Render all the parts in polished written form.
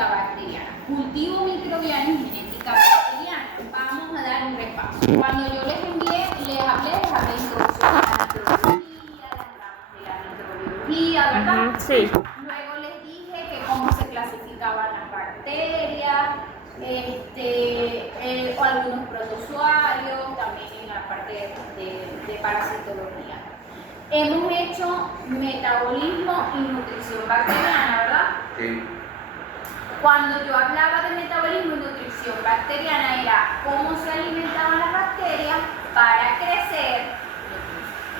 genética bacteriana. Cultivo microbiano y genética bacteriana. Vamos a dar un repaso. Cuando yo les hablé de introducción a la microbiología, las ramas de la microbiología, ¿verdad? Sí. Luego les dije que cómo se clasificaban las bacterias, o algunos protozoarios, también en la parte de parasitología. Hemos hecho metabolismo y nutrición bacteriana, ¿verdad? Sí. Cuando yo hablaba de metabolismo y nutrición bacteriana era cómo se alimentaban las bacterias para crecer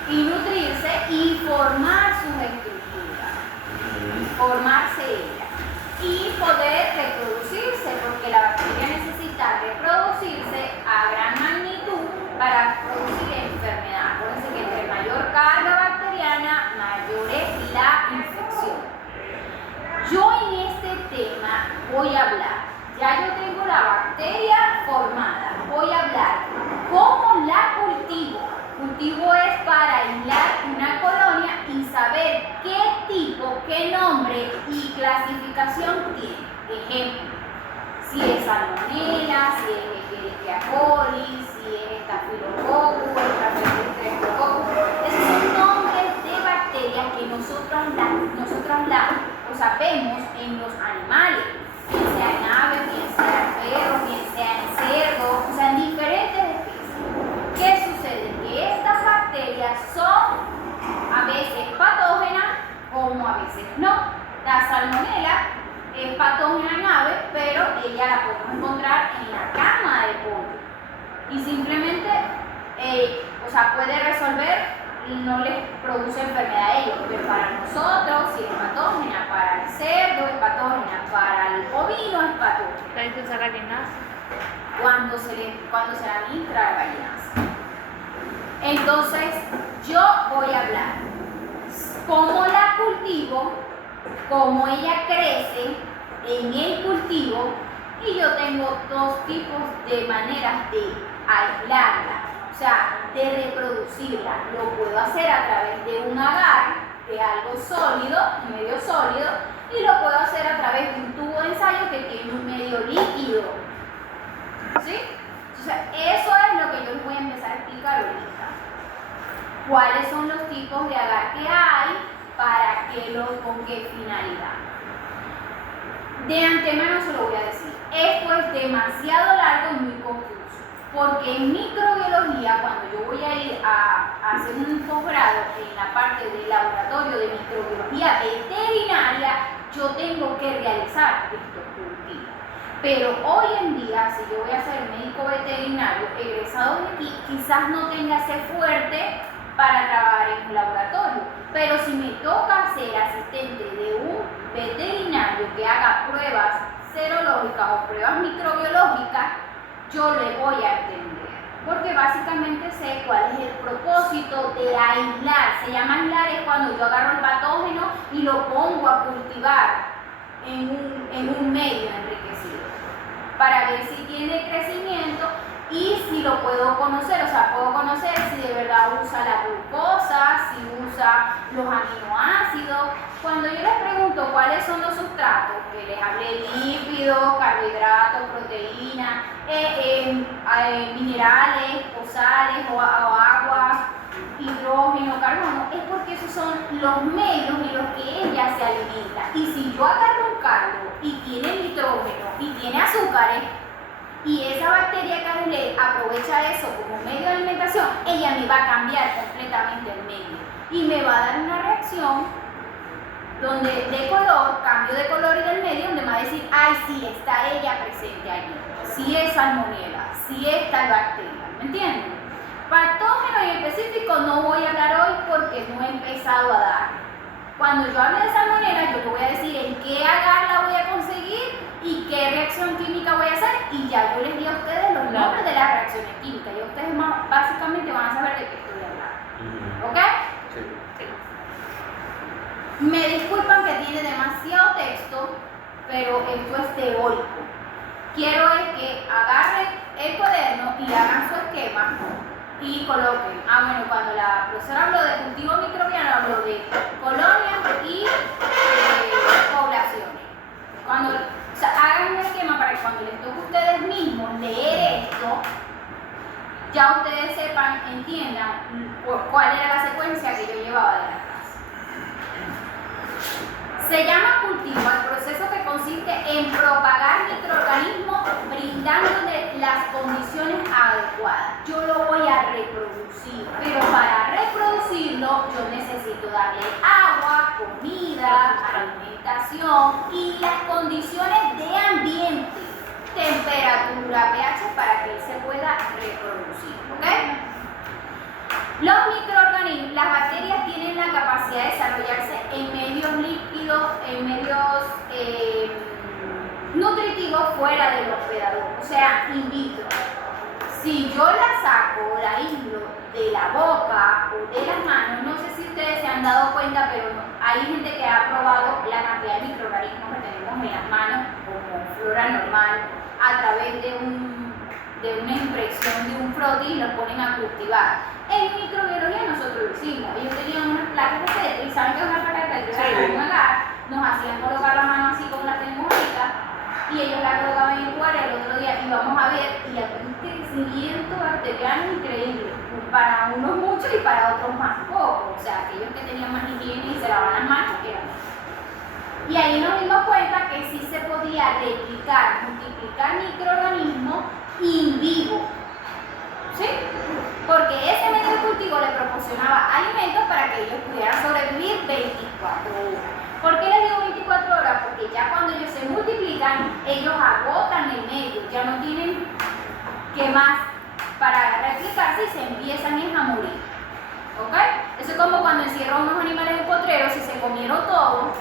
y nutrirse y formar sus estructuras, formarse ellas y poder reproducirse, porque la bacteria necesita reproducirse a gran magnitud para producir enfermedad. Acuérdense que entre mayor carga bacteriana, mayor es la infección. Yo en este tema voy a hablar, ya yo tengo la bacteria formada, voy a hablar cómo la cultivo. Cultivo es para aislar una colonia y saber qué tipo, qué nombre y clasificación tiene. Ejemplo, si es salmonella, si es Escherichia coli, si es Staphylococcus, Streptococcus. Esos son nombres de bacterias que nosotros vemos en los animales, bien sea en aves, bien sea en perros, bien sea en cerdos, o sea, en diferentes especies. ¿Qué sucede? Que estas bacterias son a veces patógenas, como a veces no. La salmonela es patógena en aves, pero ella la podemos encontrar en la cama del pollo. Y simplemente, puede resolver, no les produce enfermedad a ellos, pero para nosotros, si es patógena, para el cerdo es patógena, para el bovino es patógena. ¿La dice gallinas? Cuando se la administra la gallinaza. Entonces, yo voy a hablar cómo la cultivo, cómo ella crece en el cultivo, y yo tengo dos tipos de maneras de aislarla, o sea, de reproducirla. Lo puedo hacer a través de un agar, de algo sólido, medio sólido, y lo puedo hacer a través de un tubo de ensayo que tiene un medio líquido. ¿Sí? Entonces, eso es lo que yo les voy a empezar a explicar ahorita. ¿Cuáles son los tipos de agar que hay? ¿Para qué con qué finalidad? De antemano se lo voy a decir. Esto es demasiado largo y muy confuso. Porque en microbiología, cuando yo voy a ir a hacer un posgrado en la parte del laboratorio de microbiología veterinaria, yo tengo que realizar estos cultivos. Pero hoy en día, si yo voy a ser médico veterinario egresado de aquí, quizás no tenga ese fuerte para trabajar en un laboratorio. Pero si me toca ser asistente de un veterinario que haga pruebas serológicas o pruebas microbiológicas, yo le voy a entender, porque básicamente sé cuál es el propósito de aislar. Se llama aislar es cuando yo agarro el patógeno y lo pongo a cultivar en un medio enriquecido para ver si tiene crecimiento y si lo puedo conocer, o sea, puedo conocer si de verdad usa la glucosa, si usa los aminoácidos. Cuando yo les pregunto cuáles son los sustratos, que les hablé lípidos, carbohidratos, proteínas, minerales, o sales o agua, hidrógeno, carbono, es porque esos son los medios en los que ella se alimenta. Y si yo agarro un caldo y tiene nitrógeno y tiene azúcares, y esa bacteria que le aprovecha eso como medio de alimentación, ella me va a cambiar completamente el medio y me va a dar una reacción donde de color, cambio de color en el medio, donde me va a decir, ay, sí, está ella presente allí, sí es salmonela, sí es tal bacteria, ¿me entienden? Patógeno en específico no voy a hablar hoy porque no he empezado a dar. Cuando yo hable de salmonela, yo te voy a decir en qué agar la voy a conseguir y qué reacción química voy a hacer, y ya yo les di a ustedes los nombres de las reacciones químicas, y ustedes básicamente van a saber de qué estoy hablando. ¿Ok? Sí. Me disculpan que tiene demasiado texto, pero esto es teórico. Quiero es que agarren el cuaderno y hagan su esquema y coloquen. Bueno, cuando la profesora habló de cultivo microbiano, habló de colonias y poblaciones. O sea, cuando les toque a ustedes mismos leer esto, ya ustedes sepan, entiendan cuál era la secuencia que yo llevaba de la clase. Se llama cultivo el proceso que consiste en propagar microorganismos brindándole las condiciones adecuadas. Yo lo voy a reproducir, pero para reproducirlo yo necesito darle agua, comida, alimentación y las condiciones de ambiente, temperatura, pH, para que él se pueda reproducir, ¿ok? Los microorganismos, las bacterias tienen la capacidad de desarrollarse en medios líquidos, en medios nutritivos fuera del hospedador, o sea, in vitro. Si yo la saco, la aíslo de la boca o de las manos, no sé si ustedes se han dado cuenta, pero hay gente que ha probado la cantidad de microorganismos que tenemos en las manos como flora normal a través de una impresión de un frotis y los ponen a cultivar. En microbiología nosotros lo hicimos. Ellos tenían unas placas de Petri, ¿saben qué es una placa de Petri? Sí. Nos hacían colocar la mano así como la tenemos ahorita y ellos la colocaban en el lugar. El otro día íbamos a ver y había un crecimiento bacteriano increíble. Para unos mucho y para otros más poco. O sea, aquellos que tenían más higiene y se lavaban las manos eran. Y ahí nos dimos cuenta que sí se podía replicar, multiplicar microorganismos in vivo. ¿Sí? Porque ese medio de cultivo le proporcionaba alimentos para que ellos pudieran sobrevivir 24 horas. ¿Por qué les digo 24 horas? Porque ya cuando ellos se multiplican, ellos agotan el medio, ya no tienen que más para replicarse y se empiezan a morir. ¿Ok? Eso es como cuando encierro unos animales en potrero, si se comieron todos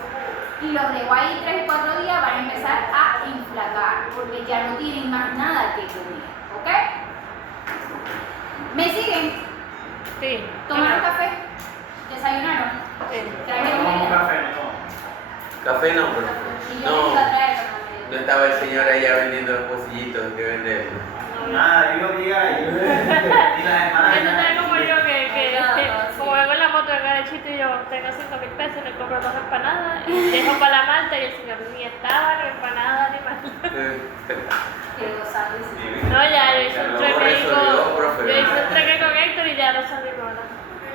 y los dejo ahí 3 y 4 días, van a empezar a inflacar, porque ya no tienen más nada que comer. ¿Ok? ¿Me siguen? Sí. ¿Tomaron café? ¿Desayunaron? Sí. ¿Trajeron No, comida? café, no. Café no, pero Y yo les iba a traer, no estaba el señor allá vendiendo los pocillitos que vende. Nada, yo diga y las hermanas. Eso está como yo que No, como vengo en la moto vengo de chiste y yo tengo 5.000 pesos, le compro 2 empanadas y dejo para la malta y el señor ni estaba, ni empanada, ni malta. que los sándwiches. No, ya, yo hice un resolvió, profe. yo hice un treque con Héctor y ya resolvimos.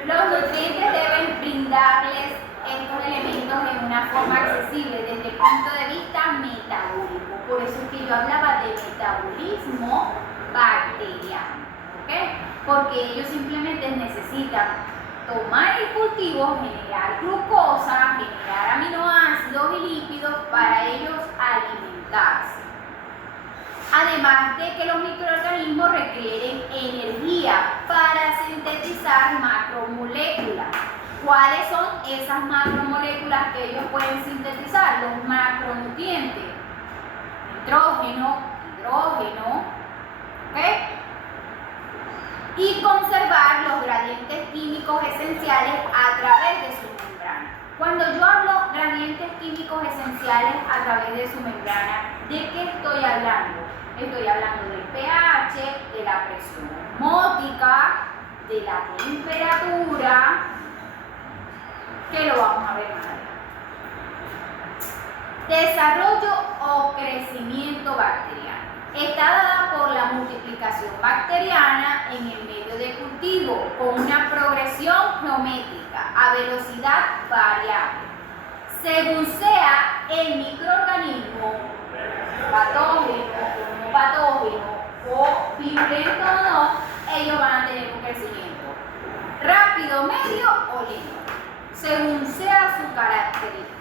Los nutrientes deben brindarles estos elementos en una forma accesible desde el punto de vista metabólico. Por eso es que yo hablaba de metabolismo bacteriano, ¿ok? Porque ellos simplemente necesitan tomar el cultivo, generar glucosa, generar aminoácidos y lípidos para ellos alimentarse. Además de que los microorganismos requieren energía para sintetizar macromoléculas. ¿Cuáles son esas macromoléculas que ellos pueden sintetizar? Los macronutrientes. Nitrógeno, hidrógeno, ¿ok? Y conservar los gradientes químicos esenciales a través de su membrana. Cuando yo hablo gradientes químicos esenciales a través de su membrana, ¿de qué estoy hablando? Estoy hablando del pH, de la presión osmótica, de la temperatura, que lo vamos a ver más adelante. Desarrollo o crecimiento bacteriano. Está dada por la multiplicación bacteriana en el medio de cultivo con una progresión geométrica a velocidad variable. Según sea el microorganismo, patógeno o no patógeno, o virulento o no, ellos van a tener un crecimiento rápido, medio o lento, según sea su característica.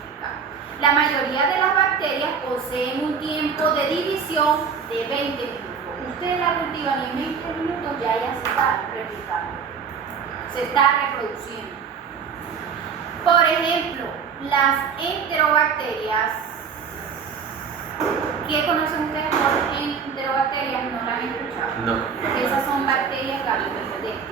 La mayoría de las bacterias poseen un tiempo de división de 20 minutos. Ustedes la cultivan y en 20 minutos ya se está replicando, se está reproduciendo. Por ejemplo, las enterobacterias. ¿Qué conocen ustedes por enterobacterias? ¿No las han escuchado? No. Esas son bacterias gaviotintestinales.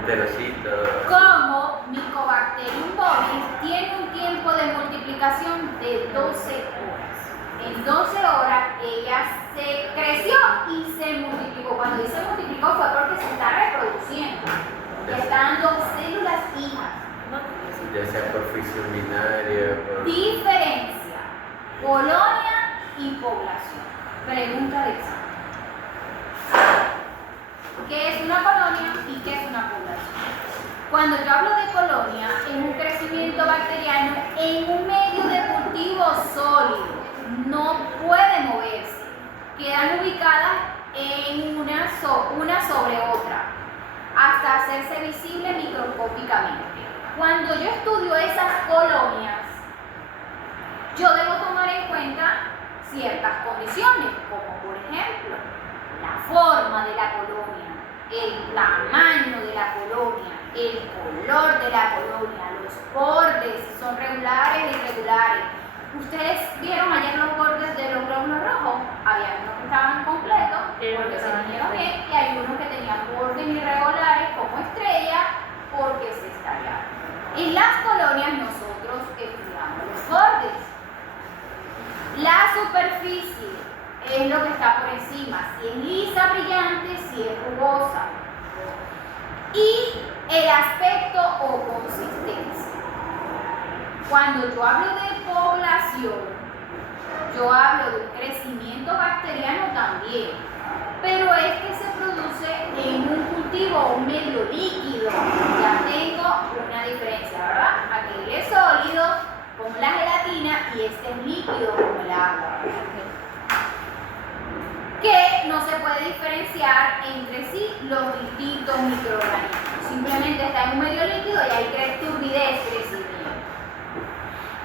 Enterocito. Como Mycobacterium bovis tiene un tiempo de multiplicación de 12 horas. En 12 horas ella se creció y se multiplicó. Cuando dice multiplicó fue porque se está reproduciendo. Le está dando células hijas. Ya sea por fisión binaria, por... Diferencia. Colonia y población. Pregunta de examen. ¿Qué es una colonia y qué es una población? Cuando yo hablo de colonia, es un crecimiento bacteriano en un medio de cultivo sólido, no puede moverse, quedan ubicadas en una sobre otra, hasta hacerse visible microscópicamente. Cuando yo estudio esas colonias, yo debo tomar en cuenta ciertas condiciones, como por ejemplo, la forma de la colonia, el tamaño de la colonia, el color de la colonia, los bordes, si son regulares e irregulares. Ustedes vieron ayer los bordes de los glóbulos rojos, había unos que estaban completos, porque se vinieron bien, y hay unos que tenían bordes irregulares como estrella, porque se estallaron. En las colonias nosotros estudiamos los bordes. La superficie es lo que está por encima, si es lisa, brillante, si es rugosa. Y el aspecto o consistencia. Cuando yo hablo de población, yo hablo de un crecimiento bacteriano también, pero es que se produce en un cultivo o un medio líquido. Ya tengo una diferencia, ¿verdad? Aquel es sólido, como la gelatina, y este es líquido, como el agua. Que no se puede diferenciar entre sí los distintos microorganismos. Simplemente está en un medio líquido y hay turbidez, crecimiento.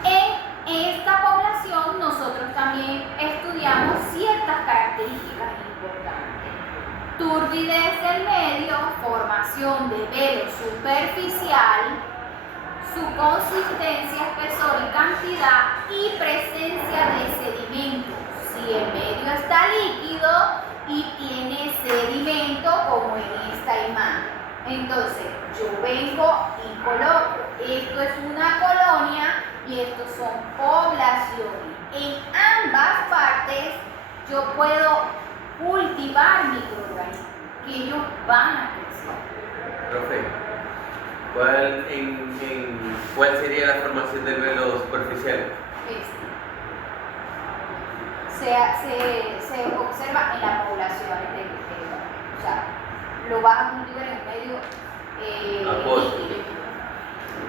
En esta población nosotros también estudiamos ciertas características importantes. Turbidez del medio, formación de velo superficial, su consistencia, espesor y cantidad y presencia de sedimentos. Si el medio está líquido y tiene sedimento, como en esta imagen. Entonces, yo vengo y coloco, esto es una colonia y estos son poblaciones. En ambas partes yo puedo cultivar microorganismos que ellos van a crecer. Profe, ¿cuál sería la formación del velo superficial? Se observa en la población o sea, lo vas a cultivar en un medio líquido.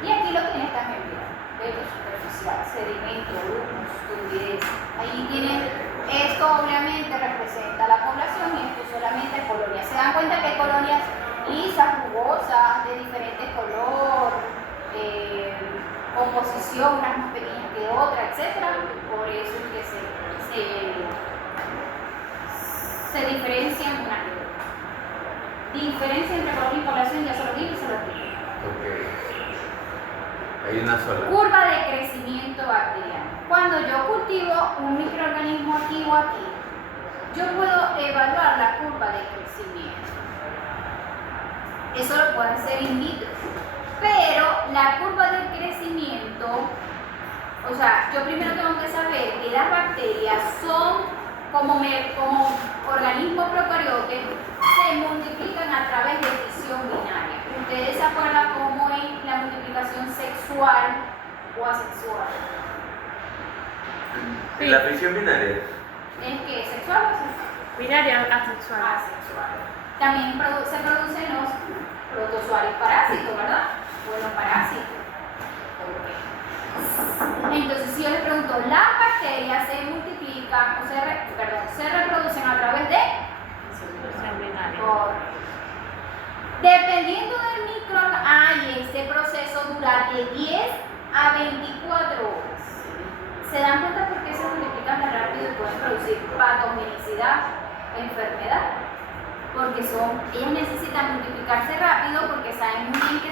Y aquí lo tienes también, mira, velo superficial, sedimento, humus, turbidez. Ahí tienes, esto obviamente representa la población y esto solamente es colonia. Se dan cuenta que hay colonias lisas, rugosas, de diferente color, composición, unas más pequeñas que otras, etc. Por eso es que se diferencian unas de otras. Diferencia entre colonia y población, ya se lo dije y se lo dije. Ok. Hay una sola. Curva de crecimiento bacteriano. Cuando yo cultivo un microorganismo aquí o aquí, yo puedo evaluar la curva de crecimiento. Eso lo puedo hacer in vitro. Pero la curva de crecimiento, o sea, yo primero tengo que saber que las bacterias son como organismos procariotes, se multiplican a través de fisión binaria. ¿Ustedes se acuerdan cómo es la multiplicación sexual o asexual? ¿En la fisión binaria? ¿Es que sexual o asexual? Binaria asexual. Asexual. También se producen los protozoarios parásitos, ¿verdad? O los parásitos. Entonces, si yo les pregunto, ¿las bacterias se multiplican o se reproducen a través de? Fisión binaria. Correcto. Dependiendo del microorganismo, este proceso dura de 10 a 24 horas. ¿Se dan cuenta por qué se multiplican tan rápido y pueden producir patogenicidad, enfermedad? Porque ellas necesitan multiplicarse rápido porque saben muy bien que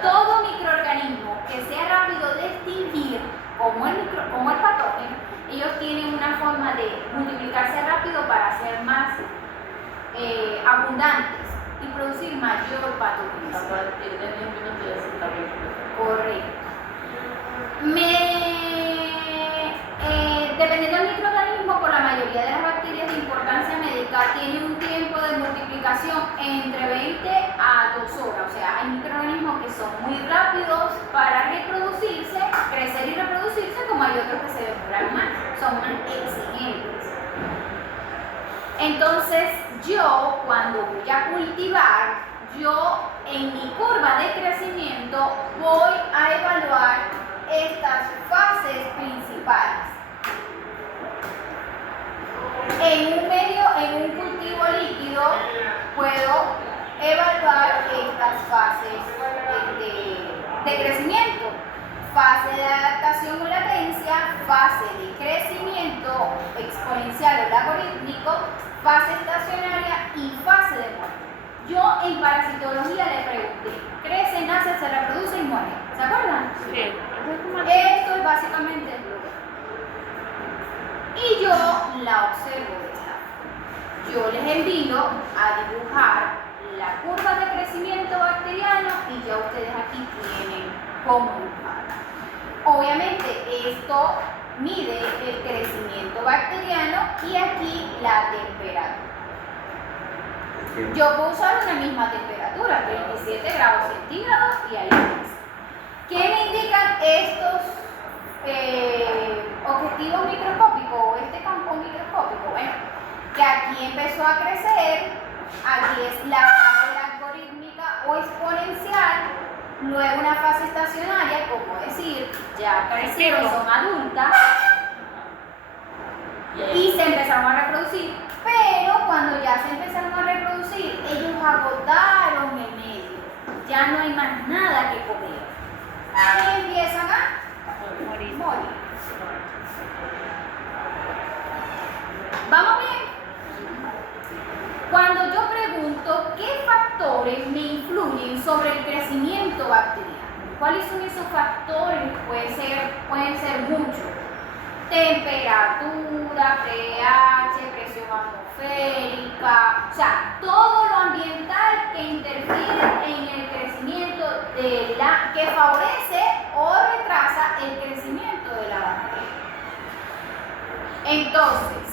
todo microorganismo que sea rápido de extinguir, como el patógeno, ellos tienen una forma de multiplicarse rápido para ser más abundantes y producir mayor patogenicidad. Correcto. Dependiendo del microorganismo, por la mayoría de las bacterias de importancia médica, tiene un tiempo de multiplicación duración entre 20 a 2 horas. O sea, hay microorganismos que son muy rápidos para reproducirse, crecer y reproducirse, como hay otros que se demoran más, son más exigentes. Entonces, yo cuando voy a cultivar, yo en mi curva de crecimiento voy a evaluar estas fases principales. En un cultivo líquido puedo evaluar estas fases de crecimiento. Fase de adaptación o latencia, fase de crecimiento exponencial o logarítmico, fase estacionaria y fase de muerte. Yo en parasitología le pregunté, crece, nace, se reproduce y muere. ¿Se acuerdan? Sí. Esto es básicamente el bloque. Y yo la observo de esta forma. Yo les envío a dibujar la curva de crecimiento bacteriano y ya ustedes aquí tienen cómo dibujarla. Obviamente esto mide el crecimiento bacteriano y aquí la temperatura. Yo puedo usar una misma temperatura, 37 grados centígrados y ahí es. ¿Qué me indican estos objetivos microscópicos o este campo microscópico? Bueno, que aquí empezó a crecer, aquí es la fase algorítmica o exponencial, luego una fase estacionaria, como decir, ya crecieron, son adultas y se empezaron a reproducir, pero cuando ya se empezaron a reproducir, ellos agotaron el medio, ya no hay más nada que comer y empiezan a morir. ¿Vamos bien? Cuando yo pregunto qué factores me influyen sobre el crecimiento bacteriano, ¿cuáles son esos factores? Pueden ser muchos. Temperatura, pH, presión atmosférica, o sea, todo lo ambiental que interfiere en el crecimiento que favorece o retrasa el crecimiento de la bacteria. Entonces,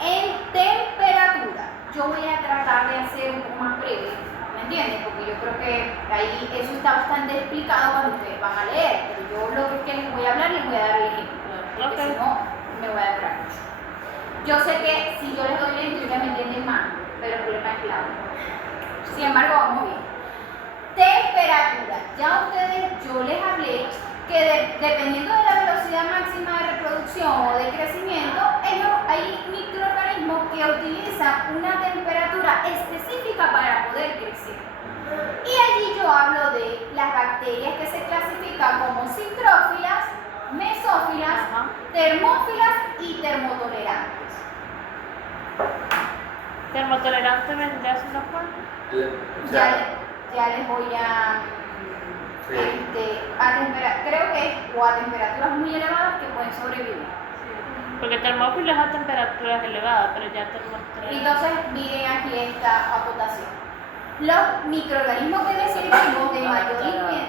en temperatura, yo voy a tratar de hacer un poco más breve, ¿me entienden? Porque yo creo que ahí eso está bastante explicado cuando ustedes van a leer, pero yo lo que les voy a hablar les voy a dar el ejemplo, porque si no me voy a demorar mucho. Yo sé que si yo les doy lento ya me entienden más, pero el problema es claro. Sin embargo, vamos bien. Temperatura. Ya ustedes, yo les hablé que dependiendo de la velocidad máxima de reproducción o de crecimiento, hay microorganismos que utilizan una temperatura específica para poder crecer. Y allí yo hablo de las bacterias que se clasifican como citrófilas, mesófilas, termófilas y termotolerantes. ¿Termotolerante vendría siendo cuál? Ya les voy a creo que es o a temperaturas muy elevadas que pueden sobrevivir. Porque termófilo es a temperaturas elevadas, pero ya termotolerante. Entonces miren aquí esta acotación. Los microorganismos que describimos de mayor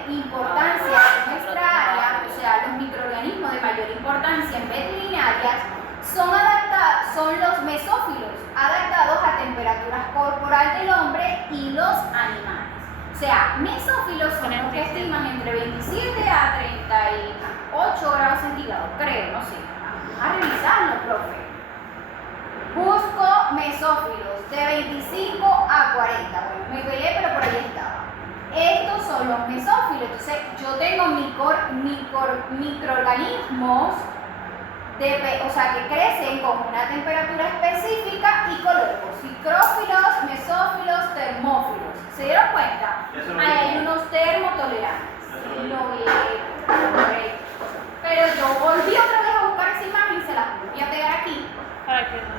importancia en nuestra área, o sea, los microorganismos de mayor importancia en veterinarias, son los mesófilos, adaptados a temperaturas corporal del hombre y los animales. O sea, mesófilos son los que estiman entre 27 a 38 grados centígrados, creo, no sé. Vamos a revisarlo, profe. Busco mesófilos de 25 a 40. Bueno, me peleé, pero por ahí estaba. Estos son los mesófilos. Entonces, yo tengo microorganismos que crecen con una temperatura específica y coloremos. Cicrófilos, mesófilos, termófilos. ¿Se dieron cuenta? Ahí hay unos termotolerantes. Pero yo volví otra vez a buscar esa imagen y se la volví a pegar aquí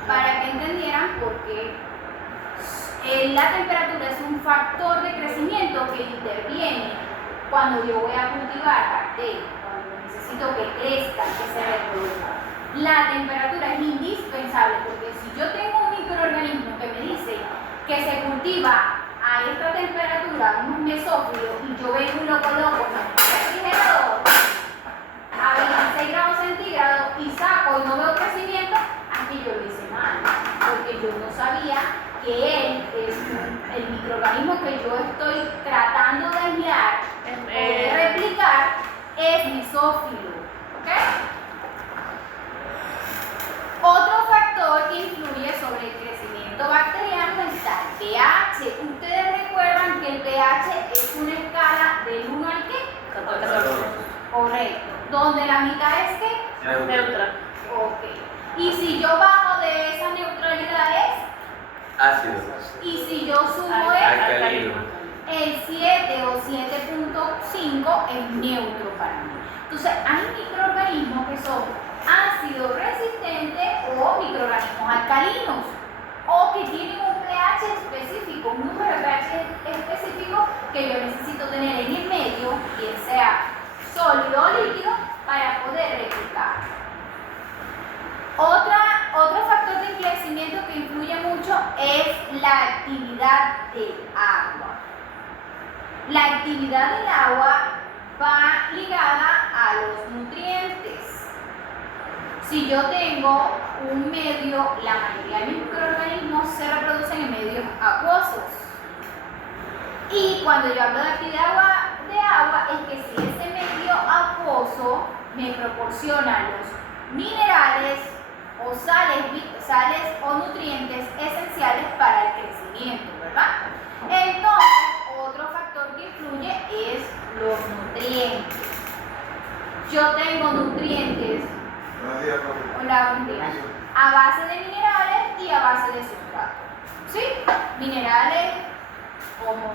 para que entendieran por qué la temperatura es un factor de crecimiento que interviene cuando yo voy a cultivar bacterias, cuando necesito que crezcan, que se reproduzcan. La temperatura es indispensable porque si yo tengo un microorganismo que me dice que se cultiva a esta temperatura, unos mesófilos, y yo vengo y lo coloco en el refrigerador a 26 grados centígrados y saco y no veo crecimiento, aquí yo lo hice mal, porque yo no sabía que él es un yo estoy tratando de aislar o de Es- replicar es mesófilo. ¿Ok? Otro factor que influye sobre el crecimiento bacteriano está el pH. Ustedes recuerdan que el pH es una escala del 1 al ¿qué? 14. Correcto. Donde la mitad es ¿qué? Neutra. Ok. Y si yo bajo de esa neutralidad Ácido. y si yo subo Alcalino. el 7 o 7.5 es neutro para mí. Entonces, hay microorganismos que son ácido resistentes o microorganismos alcalinos o que tienen un pH específico, un número de pH específico que yo necesito tener en el medio, bien sea sólido o líquido, para poder replicar. Otro factor de crecimiento que influye mucho es la actividad del agua. La actividad del agua va ligada a los nutrientes. Si yo tengo un medio, la mayoría de mis microorganismos se reproducen en medios acuosos. Y cuando yo hablo de actividad de agua, es que si ese medio acuoso me proporciona los minerales o sales o nutrientes esenciales para el crecimiento, ¿verdad? Entonces, otro factor que influye es los nutrientes. Yo tengo nutrientes, Buenos días, profe. hola, buen día, a base de minerales y a base de sustrato. ¿Sí? Minerales como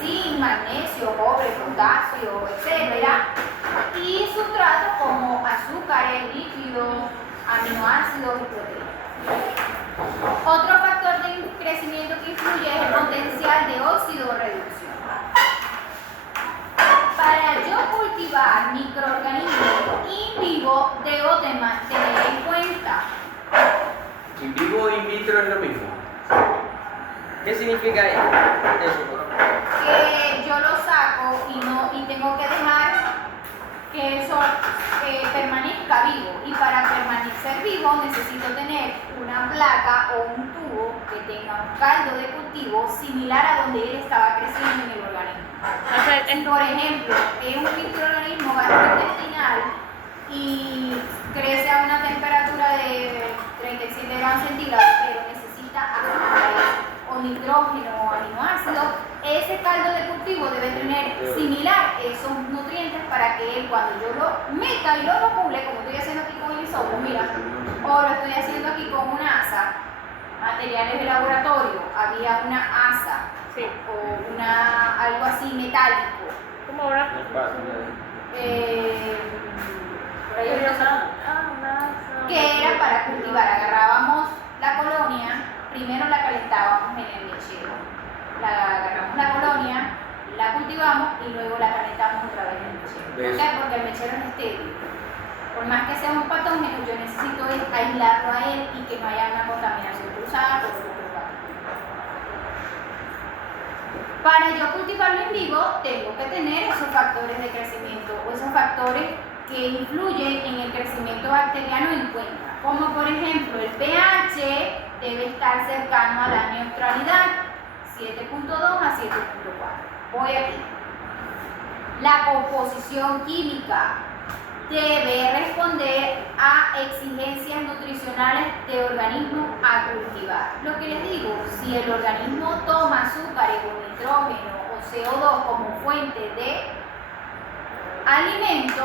zinc, magnesio, cobre, potasio, etc. Y sustratos como azúcares, líquidos, aminoácidos y proteínas. Otro factor de crecimiento que influye es el potencial de óxido-reducción. Para yo cultivar microorganismos in vivo, debo tener en cuenta In vivo e in vitro es lo mismo. ¿Qué significa eso? que yo lo saco y tengo que dejar que eso permanezca vivo. Y para permanecer vivo necesito tener una placa o un tubo que tenga un caldo de cultivo similar a donde él estaba creciendo en el organismo. Entonces, Si por ejemplo es un microorganismo gastrointestinal y crece a una temperatura de 37 grados centígrados, pero necesita azúcares o nitrógeno o aminoácidos, ese caldo de cultivo debe tener similar esos nutrientes para que él, cuando yo lo meta y lo inocule, como estoy haciendo aquí con el hisopo, mira, o lo estoy haciendo aquí con una asa, materiales de laboratorio, había una asa sí, o algo así metálico. como una. Por ahí hay que era para cultivar. Agarrábamos la colonia, primero la calentábamos en el mechero. Agarramos la colonia, la cultivamos y luego la calentamos otra vez en el mechero. ¿Por qué? Porque el mechero es estéril. Por más que sea un patógeno, yo necesito aislarlo a él y que no haya una contaminación cruzada por otro lugar. Para yo cultivarlo en vivo, tengo que tener esos factores de crecimiento o esos factores que influyen en el crecimiento bacteriano en cuenta. Como por ejemplo, el pH debe estar cercano a la neutralidad, 7.2 a 7.4. Voy aquí. La composición química debe responder a exigencias nutricionales de organismos a cultivar. Lo que les digo, si el organismo toma azúcares o nitrógeno o CO2 como fuente de alimento,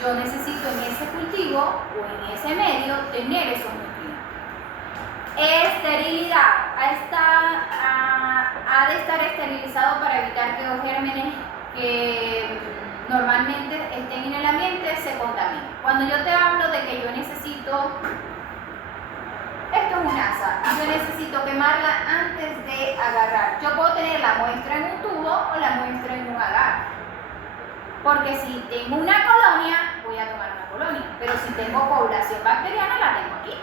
yo necesito en ese cultivo o en ese medio tener esos nutrientes. Esterilidad. Ha de estar esterilizado para evitar que los gérmenes que normalmente estén en el ambiente se contaminen. Cuando yo te hablo de que yo necesito, esto es una asa, yo necesito quemarla antes de agarrar. Yo puedo tener la muestra en un tubo o la muestra en un agar. Porque si tengo una colonia, voy a tomar una colonia. Pero si tengo población bacteriana, la tengo aquí.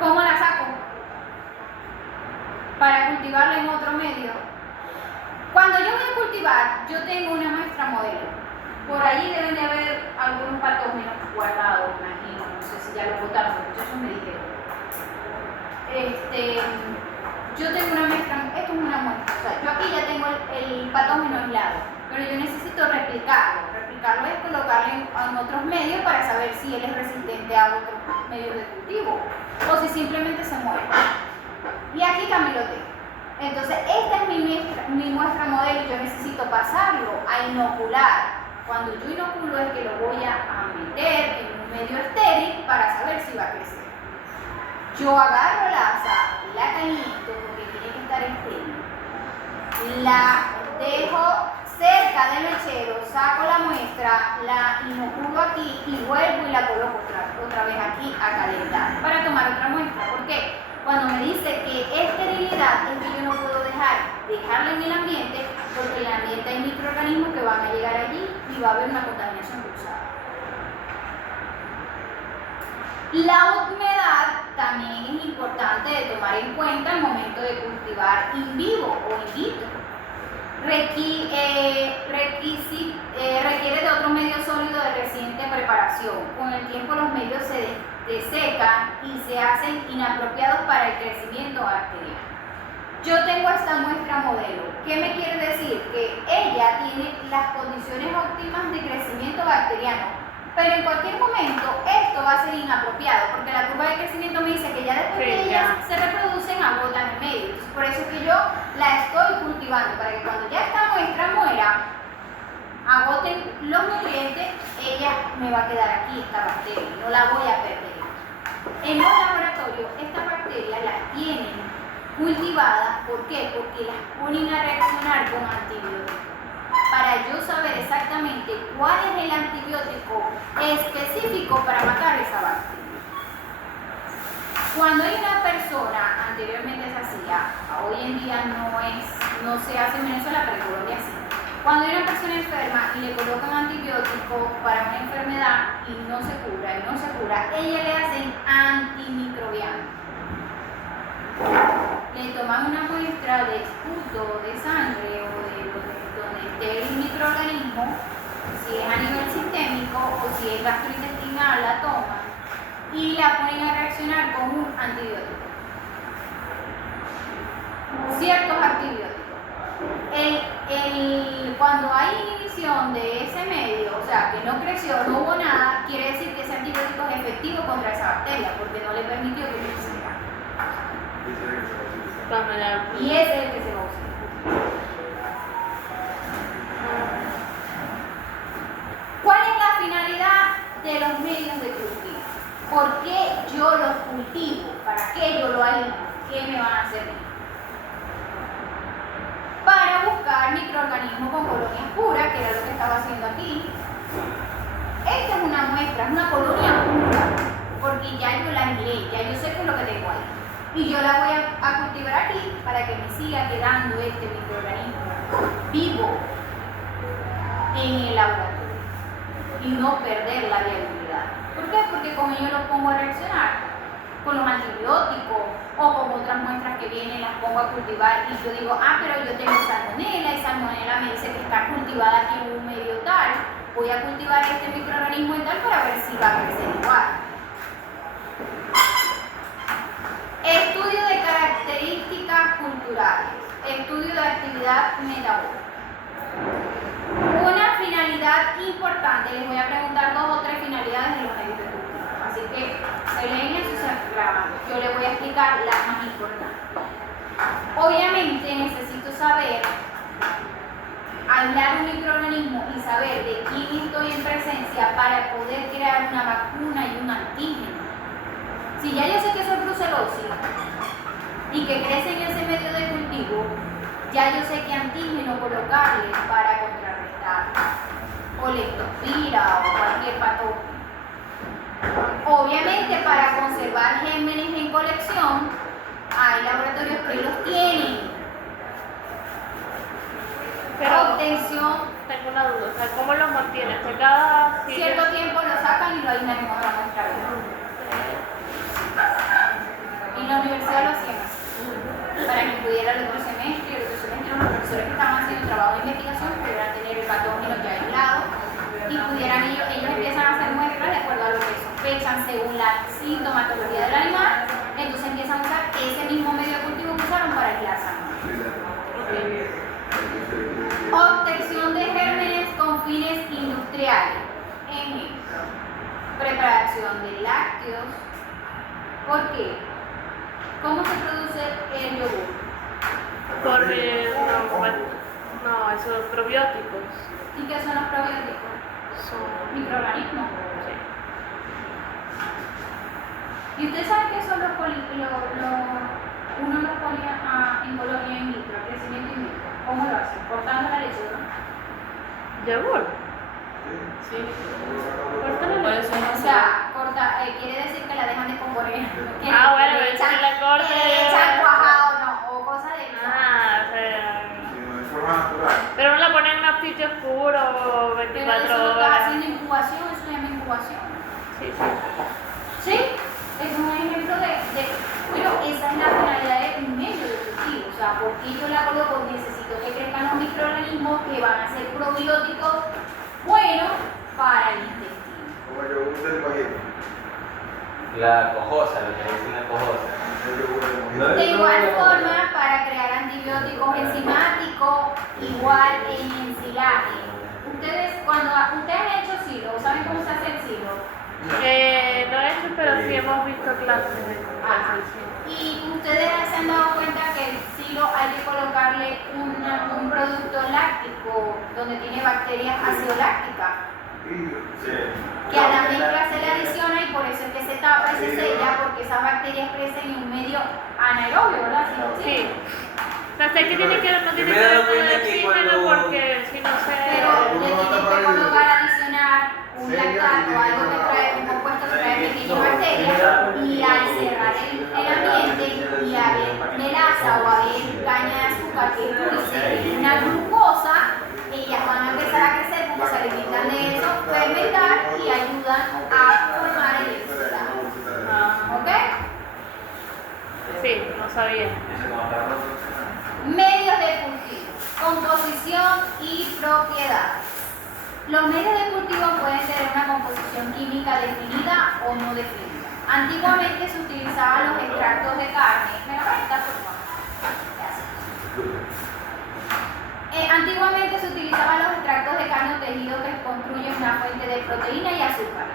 ¿Cómo la saco? Para cultivarla en otro medio. Cuando yo voy a cultivar, yo tengo una muestra modelo. Por allí deben de haber algunos patógenos guardados, imagino. No sé si ya lo botaron, los muchachos me dijeron. yo tengo una muestra, esto es una muestra, o sea, yo aquí ya tengo el patógeno aislado, pero yo necesito replicarlo. Replicarlo es colocarlo en otros medios para saber si él es resistente a otros medios de cultivo o si simplemente se muere. Y aquí también lo tengo. Entonces, esta es mi muestra modelo y yo necesito pasarlo a inocular. Cuando yo inoculo es que lo voy a meter en un medio estéril para saber si va a crecer. Yo agarro la asa, la caliento porque tiene que estar estéril, la dejo cerca del mechero, saco la muestra, la inoculo aquí y vuelvo y la coloco otra vez aquí a calentar para tomar otra muestra. ¿Por qué? Cuando me dice que esterilidad es que yo no puedo dejarla en el ambiente porque en el ambiente hay microorganismos que van a llegar allí y va a haber una contaminación cruzada. La humedad también es importante de tomar en cuenta al momento de cultivar in vivo o in vitro. Requiere de otro medio sólido de reciente preparación. Con el tiempo los medios se desecan y se hacen inapropiados para el crecimiento bacteriano. Yo tengo esta muestra modelo. ¿Qué me quiere decir? Que ella tiene las condiciones óptimas de crecimiento bacteriano. Pero en cualquier momento esto va a ser inapropiado, porque la curva de crecimiento me dice que ya después que ellas se reproducen agotan el medio. Entonces, por eso es que yo la estoy cultivando, para que cuando ya esta muestra muera, agoten los nutrientes, ella me va a quedar aquí, esta bacteria, no la voy a perder. En los laboratorios, estas bacterias las tienen cultivadas, ¿por qué? Porque las ponen a reaccionar con antibióticos. Para yo saber exactamente cuál es el antibiótico específico para matar esa bacteria. Cuando hay una persona, anteriormente se hacía, hoy en día no se hace en Venezuela, pero en Colombia sí. Cuando hay una persona enferma y le colocan antibiótico para una enfermedad y no se cura, ella le hacen antimicrobiano. Le toman una muestra de esputo, de sangre o de donde esté el microorganismo, si es a nivel sistémico o si es gastrointestinal, la toman y la ponen a reaccionar con un antibiótico. Ciertos antibióticos. Cuando hay inhibición de ese medio, o sea, que no creció, no hubo nada, quiere decir que ese antibiótico es efectivo contra esa bacteria porque no le permitió que creciera. Y ese es el que se va a usar. ¿Cuál es la finalidad de los medios de cultivo? ¿Por qué yo los cultivo? ¿Para qué yo lo aíslo? ¿Qué me van a servir? Para buscar microorganismos con colonias puras, que era lo que estaba haciendo aquí. Esta es una muestra, es una colonia pura, porque ya yo la miré, ya yo sé qué es lo que tengo ahí. Y yo la voy a cultivar aquí para que me siga quedando este microorganismo vivo en el laboratorio y no perder la viabilidad. ¿Por qué? Porque con ello los pongo a reaccionar con los antibióticos o con otras muestras que vienen, las pongo a cultivar y yo digo, pero yo tengo salmonela y salmonela me dice que está cultivada aquí en un medio tal, voy a cultivar este microorganismo y tal para ver si va a crecer igual. Estudio de características culturales, estudio de actividad metabólica. Una finalidad importante, les voy a preguntar 2 o 3 finalidades de los medios de cultivo, así que se leen eso y se graban. Yo les voy a explicar las más importantes. Obviamente necesito saber aislar un microorganismo y saber de quién estoy en presencia para poder crear una vacuna y un antígeno. Si ya yo sé que soy brucelosis y que crece en ese medio de cultivo, ya yo sé qué antígeno colocarle para contrarrestar o leptospira o cualquier patógeno. Obviamente para conservar gérmenes en colección, hay laboratorios que los tienen. Pero Obtención, tengo una duda, o sea, ¿cómo los mantienen? O sea, cada cierto tiempo lo sacan y lo aíslan en otra muestra. En la universidad lo hacían así, para que pudiera el otro semestre los profesores que estaban haciendo trabajo de investigación pudieran tener el patógeno ya aislado y pudieran ellos empiezan a hacer muestras de acuerdo a lo que sospechan según la sintomatología del animal, entonces empiezan a usar ese mismo medio de cultivo que usaron para industriales. Ejemplo, preparación de lácteos. ¿Por qué? ¿Cómo se produce el yogur? No, esos probióticos ¿Y qué son los probióticos? son Microorganismos. sí. ¿Y ustedes saben qué son uno los pone en colonia in vitro, crecimiento in vitro? ¿Cómo lo hacen? Cortando la leche, ¿no? ¿Yogur? Sí. ¿Corta la Por leche? eso O sea, quiere decir que la dejan de componer. Que Bueno, le pero echan, si la corta que le echan cuajado, no, o cosas de eso. Ah, o sea, Si no es forma natural. pero no la ponen en un sitio oscuro o Pero 24 eso lo está horas. haciendo incubación, eso se llama incubación. Sí. ¿Sí? Es un ejemplo bueno, esa es la finalidad de un medio de cultivo. O sea, porque yo la coloco, necesito que crezcan los microorganismos que van a ser probióticos buenos para el intestino. Como el yogur del mojito. La cojosa, lo que dicen la cojosa. El yogur del mojito. De igual forma, para crear antibióticos enzimáticos, igual en ensilaje. Ustedes, cuando ustedes han hecho silo, ¿saben cómo se hace el silo? No he hecho, pero sí hemos visto clases de Ajá. Y ustedes se han dado cuenta que el silo hay que colocarle un producto láctico donde tiene bacterias ácido lácticas, Sí. que a la mezcla se le adiciona y por eso es que se tapa y se sella, porque esas bacterias crecen en un medio anaerobio, ¿verdad? Sí. O sea, sé que tiene que no tiene Yo me que he dado ver con el cuenta que oxígeno cuando- porque si no Pero se... le tienen que colocar adicionar un lactato, algo que trae un compuesto que trae pequeñas bacterias, y al cerrar el ambiente y haber melaza o haber caña de azúcar que es dulce y una glucosa, ellas van a empezar a crecer porque se alimentan de eso, fermentar y ayudan a formar el exudado. Ah, ¿Ok? sí, no sabía. Ese no va a estar roto. Medios de cultivo, composición y propiedades. Los medios de cultivo pueden tener una composición química definida o no definida. Antiguamente se utilizaban los extractos de carne. ¿Me lo prestas, por favor? Gracias. Antiguamente se utilizaban los extractos de carne o tejido que constituyen una fuente de proteína y azúcar.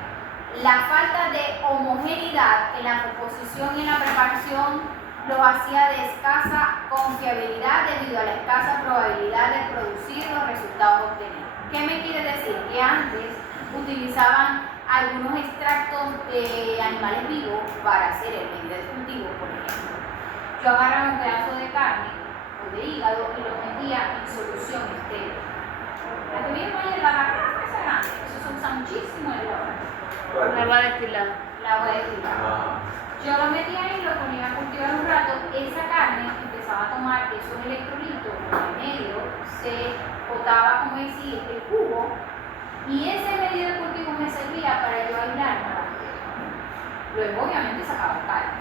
La falta de homogeneidad en la composición y en la preparación lo hacía de escasa confiabilidad debido a la escasa probabilidad de producir los resultados obtenidos. ¿Qué me quiere decir? Que antes utilizaban algunos extractos de animales vivos para hacer el medio de cultivo, por ejemplo. Yo agarraba un pedazo de carne o de hígado y lo metía en solución estéril. La que viene ahí en la garrafa esa grande, eso se usa muchísimo en el laboratorio. La va a destilar. La voy a destilar. Yo lo metía ahí, lo ponía a cultivar un rato, esa carne empezaba a tomar esos electrolitos en el medio, se botaba, como decir, el jugo, y ese medio de cultivo me servía para yo aislar una bacteria. Luego, obviamente, sacaba carne.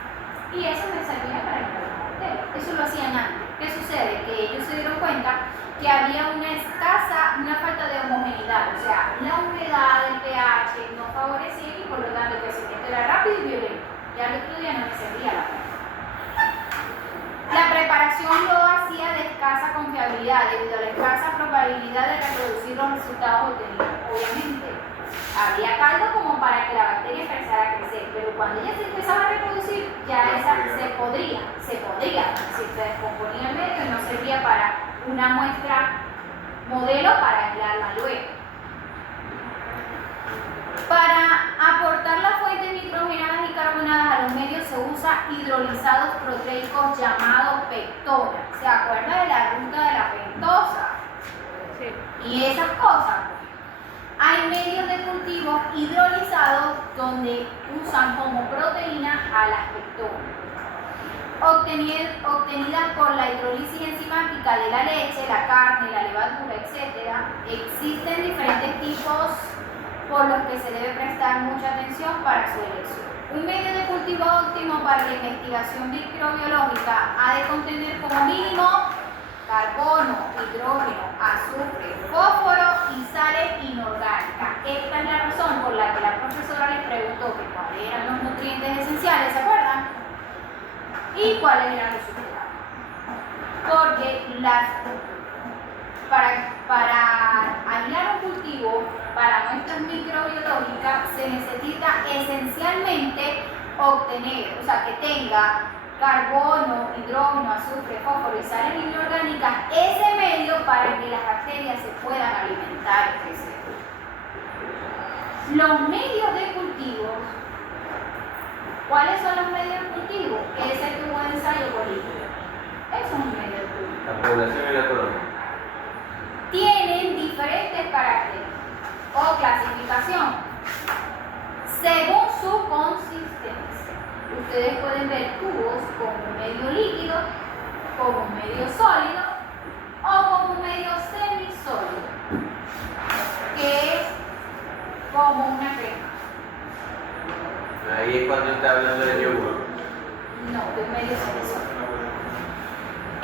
Y eso me servía para aislar una bacteria. Eso lo hacían antes. ¿Qué sucede? Que ellos se dieron cuenta que había una falta de homogeneidad, o sea, la humedad, el pH no favorecía y por lo tanto el crecimiento era rápido y violento. Ya al otro día no me servía la carne. La preparación lo hacía de escasa confiabilidad debido a la escasa probabilidad de reproducir los resultados obtenidos. Obviamente, había caldo como para que la bacteria empezara a crecer, pero cuando ella se empezaba a reproducir, ya esa se podría, es decir, se descomponía el medio y no servía para una muestra modelo para aislarla luego. Para aportar las fuentes nitrogenadas y carbonadas a los medios se usa hidrolizados proteicos llamados pectona. ¿Se acuerda de la ruta de la pentosa? Sí. Y esas cosas. Hay medios de cultivo hidrolizados donde usan como proteína a las pectonas. Obtenidas por la hidrólisis enzimática de la leche, la carne, la levadura, etc. Existen diferentes tipos por los que se debe prestar mucha atención para su elección. Un medio de cultivo óptimo para la investigación microbiológica ha de contener como mínimo carbono, hidrógeno, azufre, fósforo y sales inorgánicas. Esta es la razón por la que la profesora les preguntó que cuáles eran los nutrientes esenciales, ¿se acuerdan? Y cuáles eran los sustratos. Porque para aislar un cultivo, para muestras microbiológicas se necesita esencialmente obtener, o sea, que tenga carbono, hidrógeno, azufre, fósforo y sales inorgánicas, ese medio para que las bacterias se puedan alimentar y crecer. Los medios de cultivo, ¿cuáles son los medios de cultivo? Ese tubo de ensayo político. Eso es un medio de cultivo. La población y la colonia. Tienen diferentes caracteres o clasificación según su consistencia. Ustedes pueden ver tubos con un medio líquido, con un medio sólido o con un medio semisólido, que es como una crema. Ahí es cuando está hablando de yogur. No, de un medio semisólido.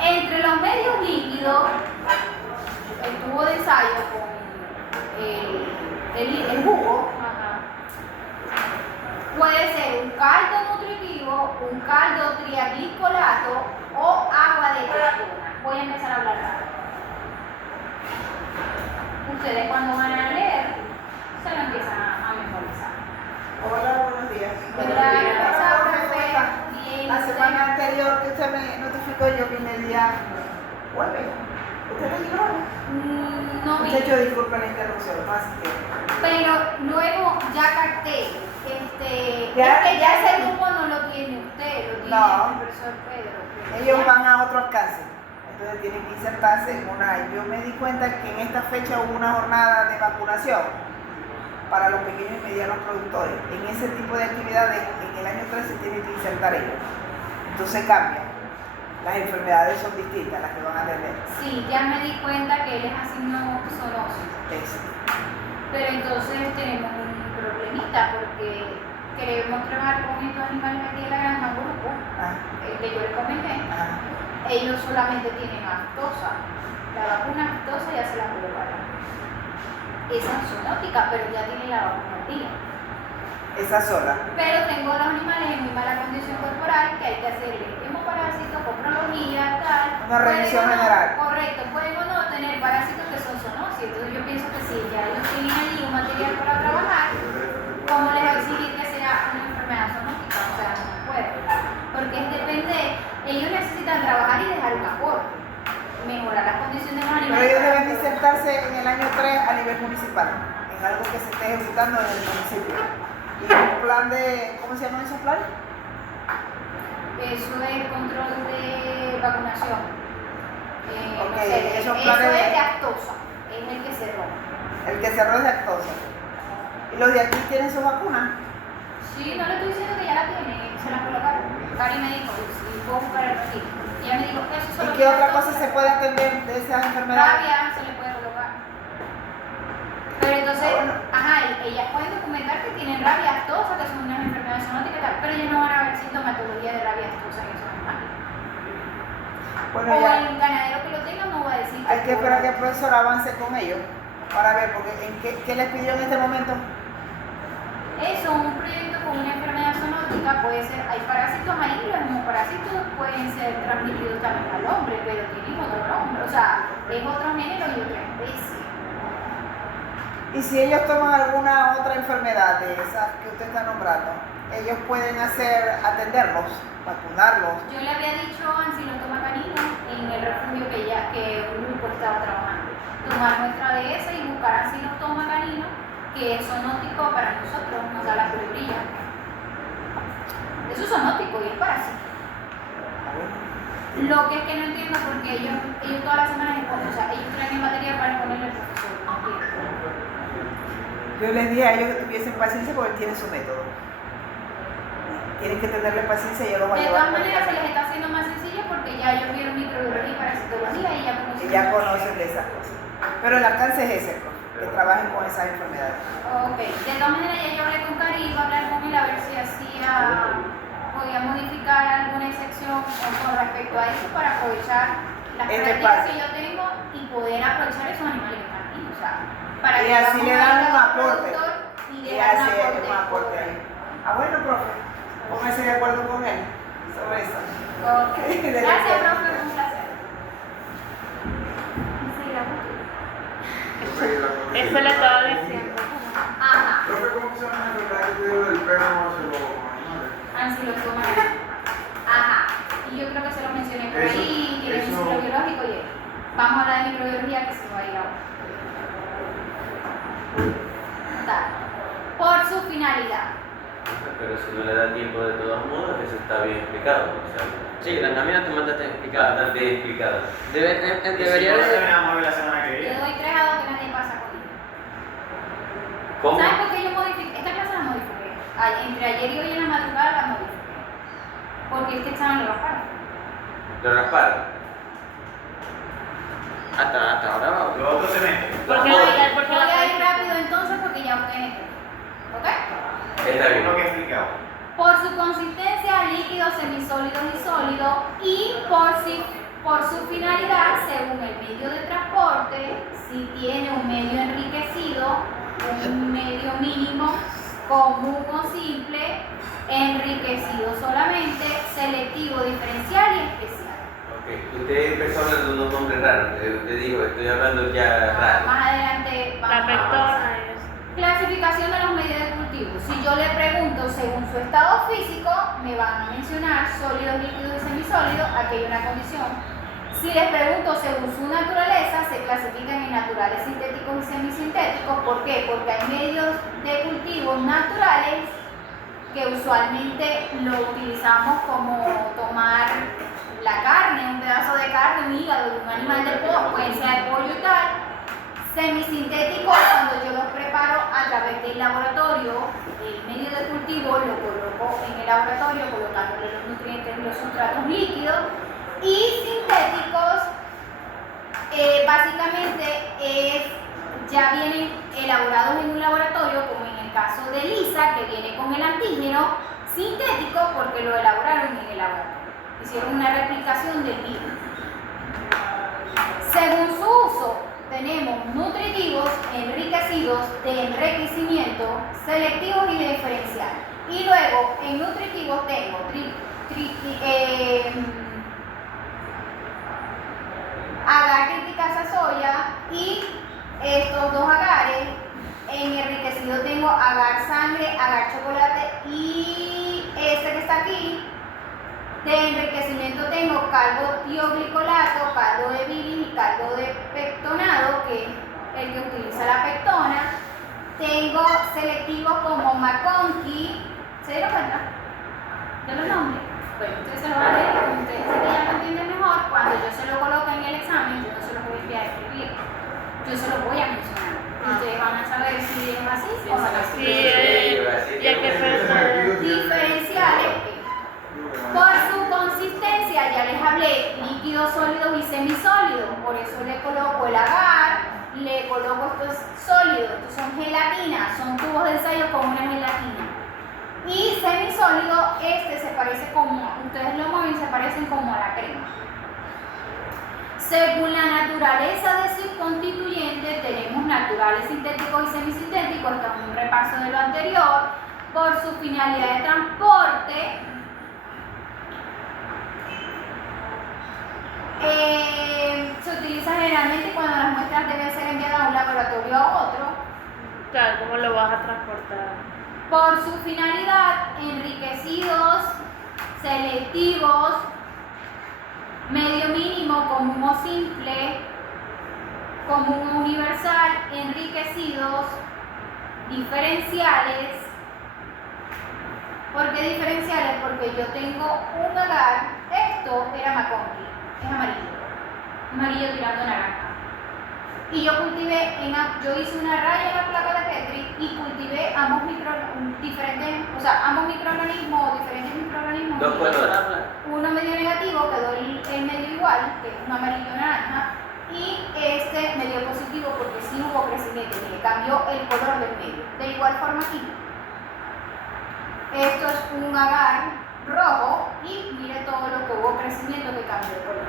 Entre los medios líquidos, el tubo de ensayo con el jugo, Ajá. puede ser un caldo nutritivo, un caldo triaglicolato o agua de textura. Voy a empezar a hablar rápido. Ustedes cuando van a leer, se lo empiezan a memorizar. Hola, buenos días. ¿Verdad? Esa ¿Cómo profe, está? bien, La usted. semana anterior que usted me notificó, yo vine el día jueves. ¿Usted me llegó? No vi. Muchacho, disculpe la interrupción, no asistí. Pero luego ya capté, Ya, es que ya ya. ese grupo no lo tiene usted, lo tiene No. el profesor Pedro. Ellos van a otro alcance, entonces tienen que insertarse en una. Yo me di cuenta que en esta fecha hubo una jornada de vacunación para los pequeños y medianos productores. En ese tipo de actividades, en el año 3 se tienen que insertar ellos. Entonces cambian. Las enfermedades son distintas las que van a tener. Sí, ya me di cuenta que él les asignó zoonosis. Eso. Pero entonces tenemos un problemita porque queremos trabajar con estos animales aquí de la granja grupo, Ah, el que yo les comenté. ah. Ellos solamente tienen aftosa. La vacuna aftosa ya se la colocaron. Esa es zoonótica, pero ya tiene la vacuna al día. Esa sola. Pero tengo los animales en muy mala condición corporal que hay que hacerle hemoparásito, coprología, tal. Una revisión Pueden o no- general. Correcto, pueden o no tener parásitos que son zoonosis. Entonces yo pienso que si ya ellos tienen allí un material para trabajar, ¿cómo les va a exigir que sea una enfermedad zoonótica? O sea, no puede. Porque es depende, ellos necesitan trabajar y dejar un aporte. Mejorar las condiciones de los animales. Pero ellos deben de insertarse en el año 3 a nivel municipal, en algo que se esté ejecutando en el municipio. Y un plan de, ¿cómo se llaman esos planes? Eso es control de vacunación. Ok, No sé, esos eso planes de- es de actosa, es el que cerró. El que cerró es de Actosa. ¿Y los de aquí tienen su vacuna? Sí, no le estoy diciendo que ya la tiene, se la colocaron. Cari me dijo, si puedo buscar el registro. Y ella me dijo, eso solo ¿Y qué otra cosa se puede atender de esas enfermedades? Rabia se le puede colocar. Pero entonces, Ah, bueno. ajá, ellas pueden documentar que tienen rabia aftosa, que son unas enfermedades zoonóticas y tal, pero ellos no van a ver sintomatología de rabia aftosa en esos animales. Bueno, O ya el ganadero que lo tenga no va a decir. hay que esperar que el profesor avance con ellos para ver, porque ¿qué les pidió en este momento? Eso, un proyecto con una enfermedad zoonótica puede ser, hay parásitos ahí, los hemoparásitos pueden ser transmitidos también al hombre, pero tienen otro nombre, o sea, es otro género y otra especie. Y si ellos toman alguna otra enfermedad de esas que usted está nombrando, ellos pueden atenderlos, vacunarlos. Yo le había dicho a Ancilotoma canino en el refugio que un grupo estaba trabajando, tomar muestra de esa y buscar Ancilotoma canino, que es zoonótico para nosotros, nos da la culebrilla. Eso es zoonótico y es parásito. Lo que es que no entiendo porque ellos todas las semanas exponen, o sea, ellos traen el material para exponerle al profesor. No entiendo. Yo les dije a ellos que tuviesen paciencia porque él tiene su método. Tienen que tenerle paciencia y yo los voy a De llevar. todas maneras se les está haciendo más sencillo porque ya ellos vieron microbiología y parasitología y ya conocen. Y ya conocen de esas cosas. Pero el alcance es ese, pues, que trabajen con esas enfermedades. Ok, de todas maneras ya yo hablé con Cari y iba a hablar con él a ver si podía modificar alguna excepción con respecto a eso para aprovechar las Este prácticas espacio. que yo tengo y poder aprovechar esos animales que están ahí, o sea, para Y que así le dan un al aporte. productor y Y le dan así es un un aporte aporte. ahí. Ah, bueno, profe, póngase de acuerdo con él sobre eso. Ok, gracias, profe, un placer. Eso le estaba diciendo. siempre no se lo Ancilosoma. Ajá. Y yo creo que se lo mencioné por Eso- ahí, que es eso- microbiológico y vamos a hablar de microbiología que se va a ir ahora. Tal. Por su finalidad. Pero si no le da tiempo de todos modos, eso está bien explicado. O sea, Sí, la mía te mandaste explicada. bastante bien explicado. Debería Si no se de... venamos a ver la semana que Le viene. doy 3 a 2 que nadie pasa conmigo. ¿Cómo? ¿Saben por qué yo modifiqué? Esta clase la modifiqué. Entre ayer y hoy en la madrugada la modifiqué. Porque es que estaban los raspados. Lo rasparon. Hasta ahora va. Los otros semestres. Porque Voy la, a porque voy a ir la rápido entonces porque ya ustedes entienden. ¿Ok? Está bien. Lo que he explicado. Por su consistencia, líquido, semisólido y sólido, y por su finalidad, según el medio de transporte, si tiene un medio enriquecido, un medio mínimo, común o simple, enriquecido solamente, selectivo, diferencial y especial. Ok. Usted empezó hablando de unos nombres raros. Usted dijo, estoy hablando ya raro. Más adelante vamos a pectona y eso. Clasificación de los medios de cultivo. Si yo le pregunto según su estado físico, me van a mencionar sólidos, líquidos y semisólidos. Aquí hay una condición. Si les pregunto según su naturaleza, se clasifican en naturales, sintéticos y semisintéticos. ¿Por qué? Porque hay medios de cultivo naturales que usualmente lo utilizamos como tomar la carne, un pedazo de carne, un hígado de un animal de pollo, puede ser de pollo y tal. Semisintético, cuando yo los preparo a través del laboratorio, el medio de cultivo lo coloco en el laboratorio colocándole los nutrientes y los sustratos líquidos. Y sintéticos, básicamente ya vienen elaborados en un laboratorio, como en el caso de Lisa, que viene con el antígeno sintético porque lo elaboraron en el laboratorio. Hicieron una replicación del virus. Según su uso, tenemos nutritivos, enriquecidos, de enriquecimiento, selectivos y de diferencial. Y luego, en nutritivos tengo agar triticasa soya y estos dos agares. En enriquecido tengo agar sangre, agar chocolate y este que está aquí. De enriquecimiento tengo caldo tioglicolato, caldo de bilis y caldo de pectonado, que es el que utiliza la pectona. Tengo selectivos como McConkey. ¿Se dieron cuenta de los nombres? Bueno, ustedes se lo van a leer, como ustedes sé que ya lo entienden mejor. Cuando yo se lo coloque en el examen, yo no se los voy a enviar a escribir. Yo se los voy a mencionar. Ustedes van a saber si es así o no es así. Sí, ya que persona. Diferenciales. Por su consistencia, ya les hablé, líquidos, sólidos y semisólidos. Por eso le coloco el agar, le coloco estos sólidos, estos son gelatinas, son tubos de ensayo con una gelatina. Y semisólido, este se parece como, ustedes lo mueven, se parecen como a la crema. Según la naturaleza de su constituyente, tenemos naturales, sintéticos y semisintéticos. Esto es un repaso de lo anterior. Por su finalidad de transporte, se utiliza generalmente cuando las muestras deben ser enviadas a un laboratorio a otro. Claro, ¿cómo lo vas a transportar? Por su finalidad, enriquecidos, selectivos, medio mínimo, común o simple, común o universal, enriquecidos, diferenciales. ¿Por qué diferenciales? Porque yo tengo un agar, esto era McConkey, es amarillo tirando naranja. Y yo cultivé, yo hice una raya en la placa de Petri y cultivé ambos microorganismos, diferentes microorganismos. Dos colores. Uno medio negativo, quedó el medio igual, que es un amarillo naranja, y este medio positivo porque sí hubo crecimiento, y le cambió el color del medio. De igual forma aquí. Esto es un agar rojo y mire todo lo que hubo crecimiento que cambió el color.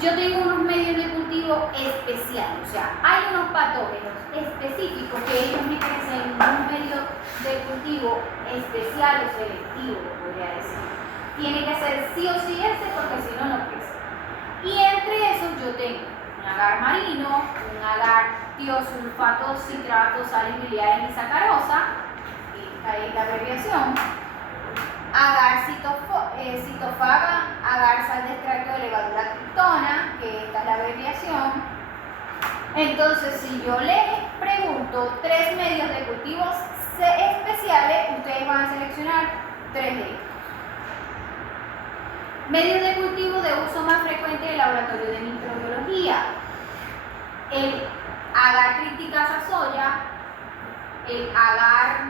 Yo tengo unos medios de cultivo especiales, o sea, hay unos patógenos específicos que ellos crecen en un medio de cultivo especial o selectivo, podría decir. Tiene que ser sí o sí ese porque si no, no crece. Y entre esos yo tengo un agar marino, un agar tiosulfato, citrato, sales biliares y sacarosa, esta es la abreviación, agar citofaga, agar sal de extracto de levadura triptona, que esta es la abreviación. Entonces, si yo les pregunto 3 medios de cultivos especiales, ustedes van a seleccionar 3 de ellos. Medios de cultivo de uso más frecuente del laboratorio de microbiología: el agar triticasa soya, el agar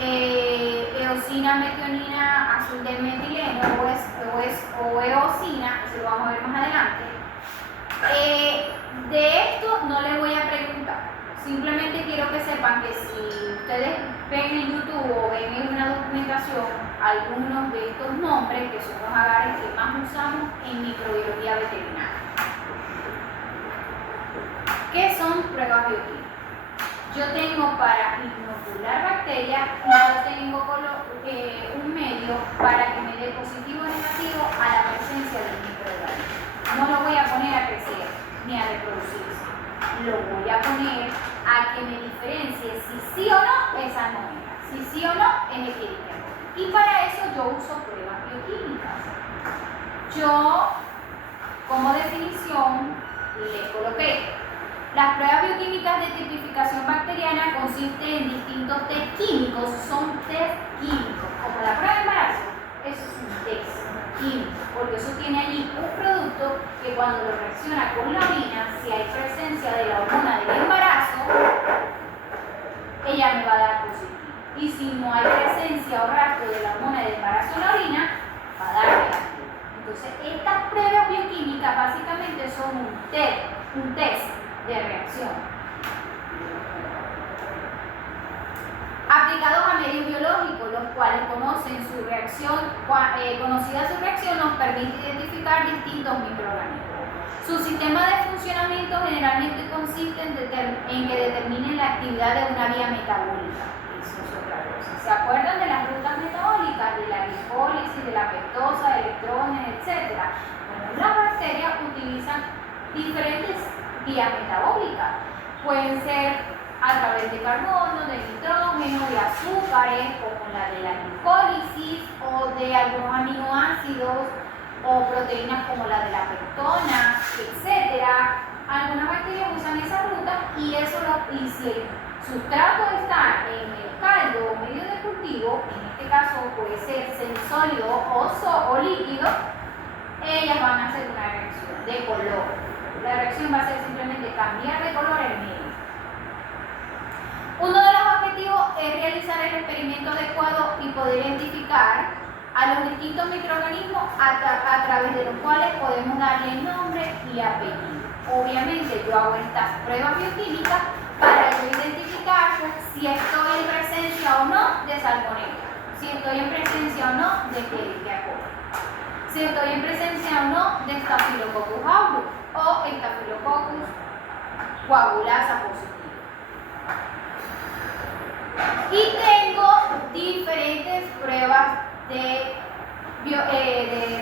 eosina metionina azul de metileno o eosina, eso lo vamos a ver más adelante. De esto no les voy a preguntar, simplemente quiero que sepan que si ustedes ven en YouTube o ven en una documentación algunos de estos nombres, que son los agares que más usamos en microbiología veterinaria. ¿Qué son pruebas bioquímicas? Yo tengo para inocular bacterias y yo tengo un medio para que me dé positivo o negativo a la presencia del microorganismo. No lo voy a poner a crecer ni a reproducirse. Lo voy a poner a que me diferencie si sí o no es salmonela, si sí o no es Escherichia coli. Y para eso yo uso pruebas bioquímicas. Yo, como definición, le coloqué: las pruebas bioquímicas de tipificación bacteriana consisten en distintos test químicos, son test químicos, como la prueba de embarazo, eso es un test químico, porque eso tiene allí un producto que cuando lo reacciona con la orina, si hay presencia de la hormona del embarazo, ella me va a dar positivo. Y si no hay presencia o rastro de la hormona del embarazo en la orina, va a dar negativo. Entonces, estas pruebas bioquímicas básicamente son un test de reacción. Aplicados a medios biológicos, los cuales conocida su reacción, nos permite identificar distintos microorganismos. Su sistema de funcionamiento generalmente consiste en que determinen la actividad de una vía metabólica. Eso es otra cosa. ¿Se acuerdan de las rutas metabólicas? De la glicólisis, de la peptosa, de electrones, etc. Bueno, las bacterias utilizan diferentes vías metabólicas. Pueden ser a través de carbono, de nitrógeno, de azúcares, como la de la glicólisis, o de algunos aminoácidos o proteínas como la de la peptona, etc. Algunas bacterias usan esa ruta y si el sustrato está en el caldo o medio de cultivo, en este caso puede ser semisólido o líquido, ellas van a hacer una reacción de color. La reacción va a ser simplemente cambiar de color el medio. Uno de los objetivos es realizar el experimento adecuado y poder identificar a los distintos microorganismos a través de los cuales podemos darle nombre y apellido. Obviamente yo hago estas pruebas bioquímicas para yo identificar si estoy en presencia o no de salmonella, si estoy en presencia o no de Escherichia coli, si estoy en presencia o no de Staphylococcus aureus o Staphylococcus coagulasa positiva. Y tengo diferentes pruebas de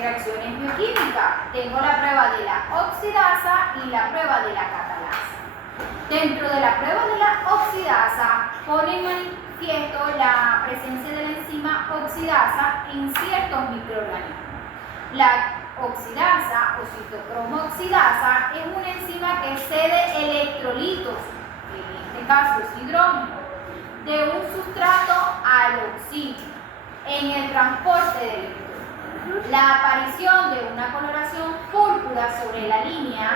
reacciones bioquímicas. Tengo la prueba de la oxidasa y la prueba de la catalasa. Dentro de la prueba de la oxidasa pone en manifiesto la presencia de la enzima oxidasa en ciertos microorganismos. La oxidasa o citocromo-oxidasa es una enzima que cede electrolitos, que en este caso es hidrógeno, de un sustrato al oxígeno en el transporte de electrones. La aparición de una coloración púrpura sobre la línea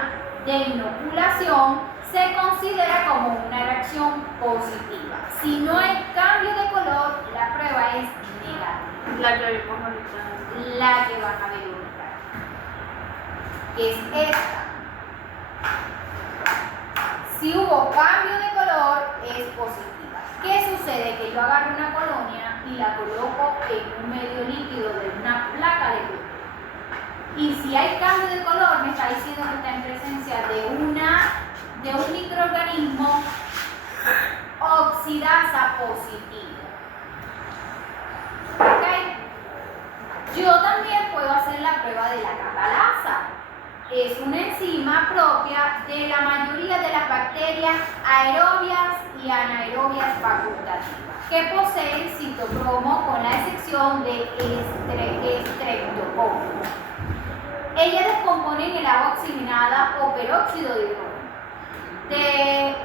de inoculación se considera como una reacción positiva. Si no hay cambio de color, la prueba es negativa. La que vimos ahorita. La que van a ver ahorita, que es esta. Si hubo cambio de color, es positiva. ¿Qué sucede? Que yo agarro una colonia y la coloco en un medio líquido de una placa de cultivo. Y si hay cambio de color, me está diciendo que está en presencia de un microorganismo oxidasa positivo. ¿Ok? Yo también puedo hacer la prueba de la catalasa. es una enzima propia de la mayoría de las bacterias aerobias y anaerobias facultativas, que poseen citocromo con la excepción de Streptococcus. Ellas descomponen el agua oxigenada o peróxido de hidrógeno.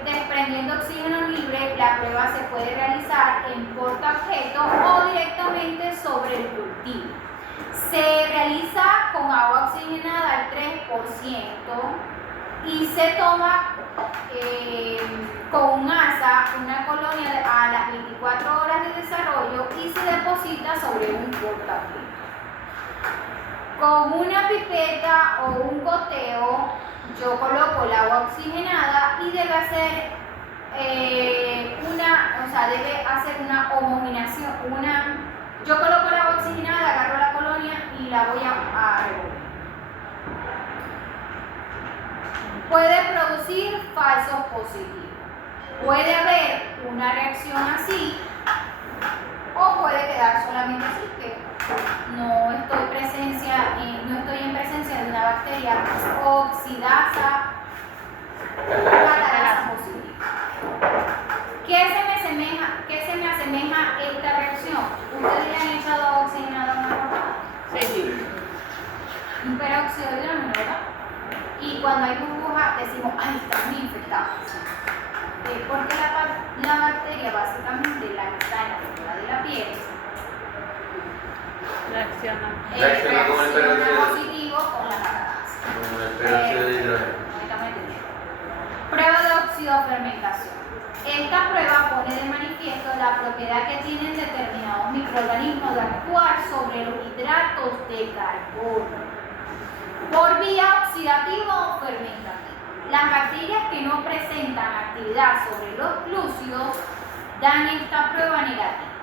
Desprendiendo oxígeno libre, la prueba se puede realizar en portaobjeto o directamente sobre el cultivo. Se realiza con agua oxigenada al 3% y se toma con un asa una colonia a las 24 horas de desarrollo y se deposita sobre un portaobjeto. Con una pipeta o un goteo, yo coloco el agua oxigenada y debe hacer una homogenación. Yo coloco el agua oxigenada, agarro la colonia y la voy a revolver. Puede producir falsos positivos. Puede haber una reacción así o puede quedar solamente así, que no estoy en presencia de una bacteria oxidasa catalasa positiva. ¿Qué se me asemeja esta reacción? ¿Ustedes le han echado agua oxigenada a una ropa? Sí. Un peróxido de hidrógeno, ¿verdad? Y cuando hay burbujas decimos, ¡ay, está muy infectada! Porque la bacteria, básicamente la que está en la textura de la piel, Reacciona. Reacciona con el peróxido. positivo con la catalasa. Como el peróxido de hidrógeno. Prueba de oxidofermentación. Esta prueba pone de manifiesto la propiedad que tienen determinados microorganismos de actuar sobre los hidratos de carbono por vía oxidativa o fermentativa. Las bacterias que no presentan actividad sobre los glúcidos dan esta prueba negativa.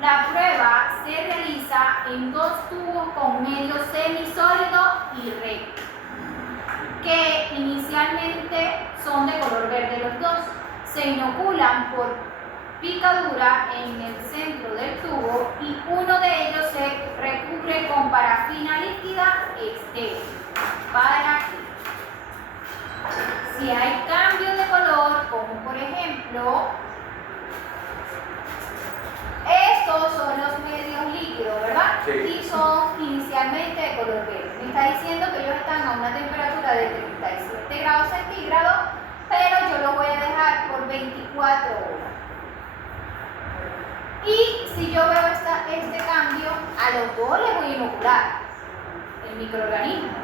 La prueba se realiza en dos tubos con medio semisólido y recto, que inicialmente son de color verde los dos. Se inoculan por picadura en el centro del tubo y uno de ellos se recubre con parafina líquida estéril. ¿Para qué? Si hay cambios de color, como por ejemplo, estos son los medios líquidos, ¿verdad? Sí. Y son inicialmente de color verde. Me está diciendo que ellos están a una temperatura de 37 grados centígrados, pero yo los voy a dejar por 24 horas. Y si yo veo este cambio, a los dos les voy a inocular el microorganismo,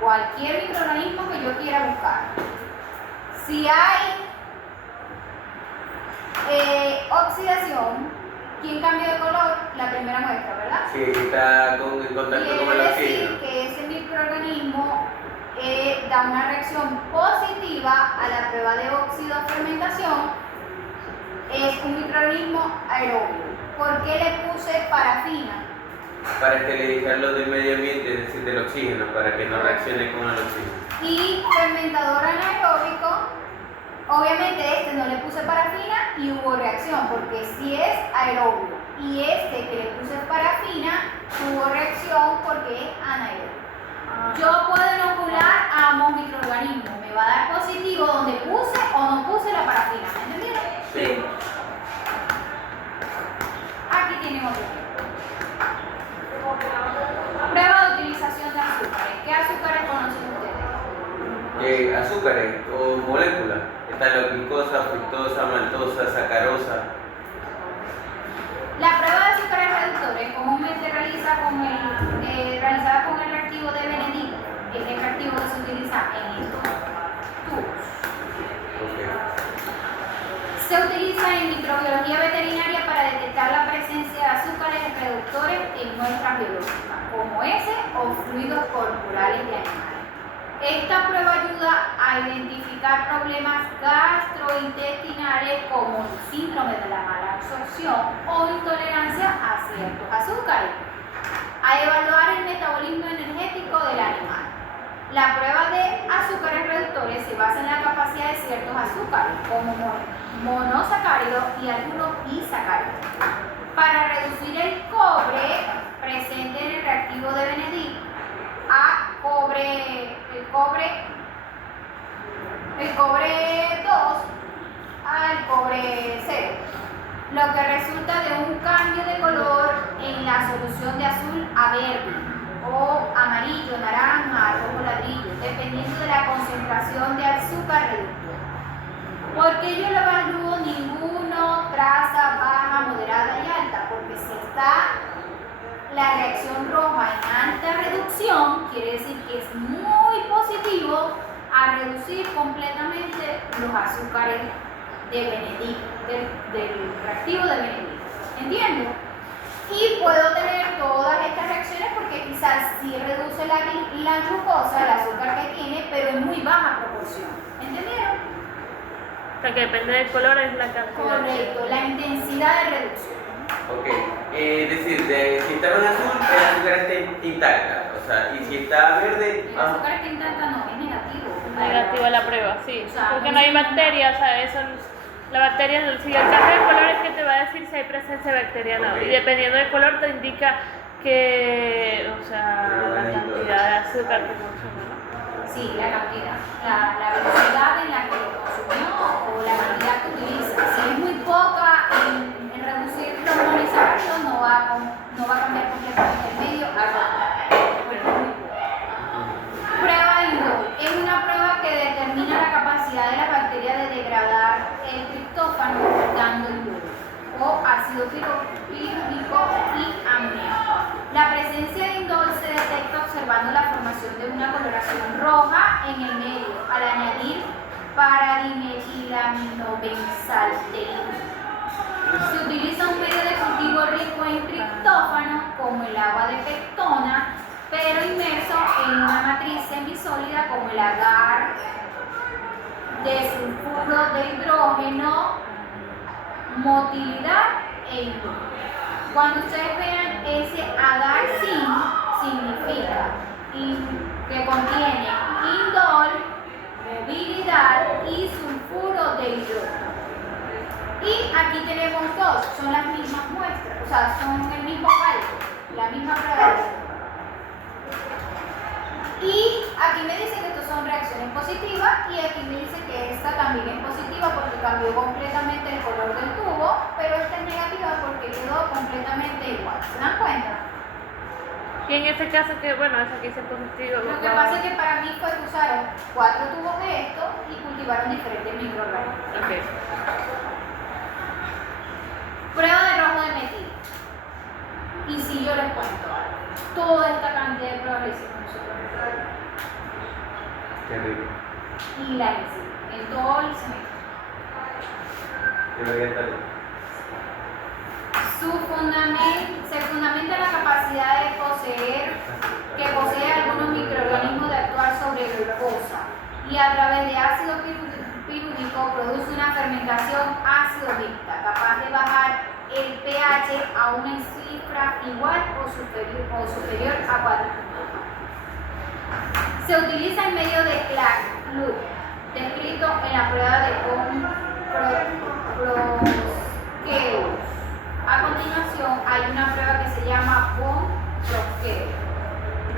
cualquier microorganismo que yo quiera buscar. Si hay oxidación, ¿quién cambió de color? La primera muestra, ¿verdad? Sí, está en contacto con el Quiere decir oxígeno. que ese microorganismo da una reacción positiva a la prueba de oxidofermentación. Es un microorganismo aerobio. ¿Por qué le puse parafina? Para esterilizarlo del medio ambiente, es decir, del oxígeno, para que no reaccione con el oxígeno. Y fermentador anaeróbico, obviamente no le puse parafina y hubo reacción, porque si es aerobio y que le puse parafina, hubo reacción porque es anaerobio. Yo puedo inocular a ambos microorganismos, me va a dar positivo donde puse o no puse la parafina, ¿me entendieron? Sí. Aquí tienen otro ejemplo. Prueba de utilización de azúcares. ¿Qué azúcares conocen ustedes? Azúcares o moléculas. Está la glucosa, fructosa, maltosa, sacarosa. La prueba de azúcares reductores comúnmente realizada con el reactivo de Benedict, que es el reactivo que se utiliza en estos tubos. Okay. Se utiliza en microbiología veterinaria para detectar la presencia de azúcares reductores en muestras biológicas, como heces o fluidos corporales de animales. Esta prueba ayuda a identificar problemas gastrointestinales como el síndrome de la mala absorción o intolerancia a ciertos azúcares, a evaluar el metabolismo energético del animal. La prueba de azúcares reductores se basa en la capacidad de ciertos azúcares, como monosacáridos y algunos disacáridos, para reducir el cobre presente en el reactivo de Benedict a cobre cobre 2 al cobre 0, lo que resulta de un cambio de color en la solución de azul a verde o amarillo, naranja, rojo ladrillo, dependiendo de la concentración de azúcar reductor. ¿Por qué yo lo evalúo ninguno, traza, baja, moderada y alta? Porque si está la reacción roja en alta reducción, quiere decir que es muy positivo a reducir completamente los azúcares de Benedict, del reactivo de Benedict. ¿Entiendo? Y puedo tener todas estas reacciones porque quizás sí reduce la glucosa, el azúcar que tiene, pero en muy baja proporción. ¿Entendieron? O sea, que depende del color es la cantidad. Correcto, la intensidad de reducción. Ok, es decir, si está en azul, el azúcar está intacta. O sea, y si está verde, El azúcar que intenta no, es negativo. Negativo a la prueba, sí. O sea, Porque no hay bacterias, o sea, eso, la bacteria, si el cambio de color es que te va a decir si hay presencia bacteriana. Ok. Y dependiendo del color te indica que, o sea, la cantidad de azúcar que consume, ¿no? Sí, la cantidad, la velocidad en la que lo consumió o la cantidad que utiliza. Si es muy poca en reducir los monosacáridos, no va a cambiar completamente el medio a rojo, porque es muy poca. Prueba Indol es una prueba que determina la capacidad de la bacteria de degradar el triptófano dando indol o ácido pirúvico y amoníaco. La presencia de indol se detecta observando la formación de una coloración roja en el medio al añadir paradimetilaminovenzaldehído. Se utiliza un medio de cultivo rico en triptófano como el agua de pectona, pero inmerso en una matriz semisólida como el agar de sulfuro de hidrógeno, motilidad e indol. Cuando ustedes vean ese agar significa que contiene indol, movilidad y sulfuro de hidrógeno. Y aquí tenemos dos, son las mismas muestras, o sea, son el mismo cálculo, la misma prueba. Y aquí me dice que estas son reacciones positivas y aquí me dice que esta también es positiva porque cambió completamente el color del tubo, pero esta es negativa porque quedó completamente igual. ¿Se dan cuenta? Y en este caso, que bueno, es aquí se positivo. Lo que pasa es que para mí fue que usaron 4 tubos de esto y cultivaron diferentes microorganismos. Ok. Prueba de rojo de metil. Y si yo les cuento algo, toda esta cantidad de pruebas la hicimos nosotros. qué rico. Y la hicimos en todo el semestre. Debería estar bien. Se fundamenta la capacidad que posee algunos microorganismos de actuar sobre glucosa y a través de ácido pirúvico produce una fermentación ácido mixta capaz de bajar el pH a una cifra igual o superior a 4. Se utiliza el medio de Clark-Club, descrito en la prueba de Proskeus. A continuación hay una prueba que se llama Proskeus.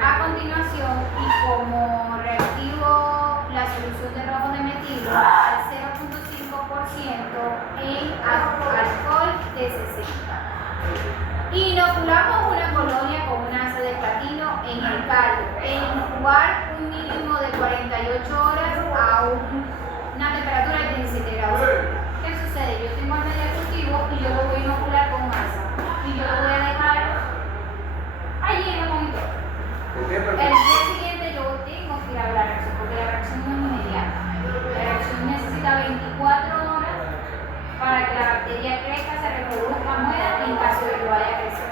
A continuación, y como reactivo la solución de rojo de metilo al 0.5% en alcohol de 60. Inoculamos una colonia con un asa de platino en el caldo, en incubar un mínimo de 48 horas a una temperatura de 17 grados. ¿Qué sucede? Yo tengo el medio de cultivo y yo lo voy a inocular con asa. Y yo lo voy a dejar allí en el monitor. ¿Por qué? El Porque día siguiente yo tengo que ir a la reacción, porque la reacción no es inmediata. La reacción necesita 24 horas para que la bacteria crezca, se reproduzca, muera en caso de que vaya a crecer.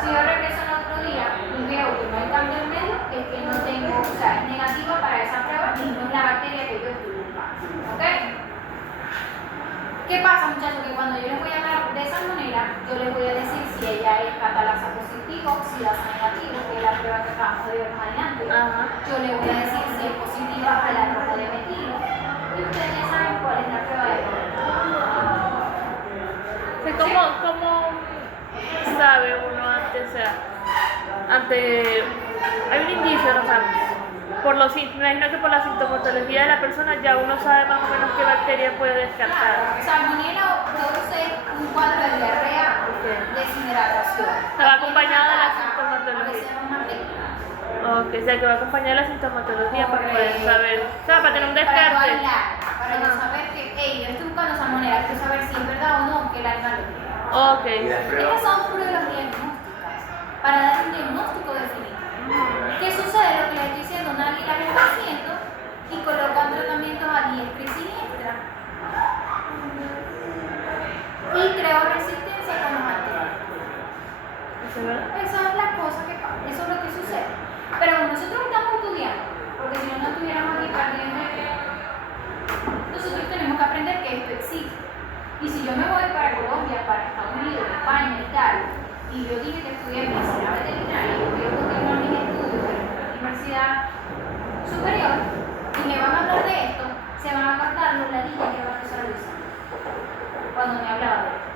Si yo regreso el otro día y veo que no hay cambio en medio, es que no tengo, o sea, es negativa para esa prueba y no es la bacteria que yo estoy buscando. ¿Ok? ¿Qué pasa, muchachos? Que cuando yo les voy a hablar de esa manera, yo les voy a decir si ella es catalasa positivo, oxidasa negativo, que es la prueba que acabamos de ver más adelante. Ajá. Yo les voy a decir si es positiva a la roja de metilo. Y ustedes ya saben cuál es la prueba de roja. ¿Cómo sabe uno antes, o sea, hay un indicio, no sabemos? me imagino que por la sintomatología de la persona ya uno sabe más o menos qué bacteria puede descartar. Salmonella produce un cuadro de diarrea, deshidratación. Se va acompañada de la A sintomatología. veces es más pequeña. Ok, o sea que va a acompañar la sintomatología para poder Correcto. saber. O sea, para tener un Para descarte. bailar, para yo Ajá. saber que, hey, yo estoy buscando salmonella, quiero saber si es verdad o no que el animal lo tiene. Ok. Y las Estas pruebas. son pruebas diagnósticas para dar un diagnóstico definitivo. ¿Qué sucede? Lo que les estoy diciendo, nadie las está haciendo y colocan tratamientos a diestra y siniestra. Y creo resistencia con los antibióticos. ¿Eso es verdad? Esas son las cosas que pasan, eso es lo que sucede. Pero nosotros estamos estudiando, porque si no, no estuviéramos aquí perdiendo el tiempo. Nosotros tenemos que aprender que esto existe. Y si yo me voy para Colombia, para Estados Unidos, España, Italia, y yo dije que estudié medicina veterinaria, y quiero continuar mis estudios en una universidad superior, y me van a hablar de esto, se van a cortar los ladillos que van a usar cuando me hablaba de esto.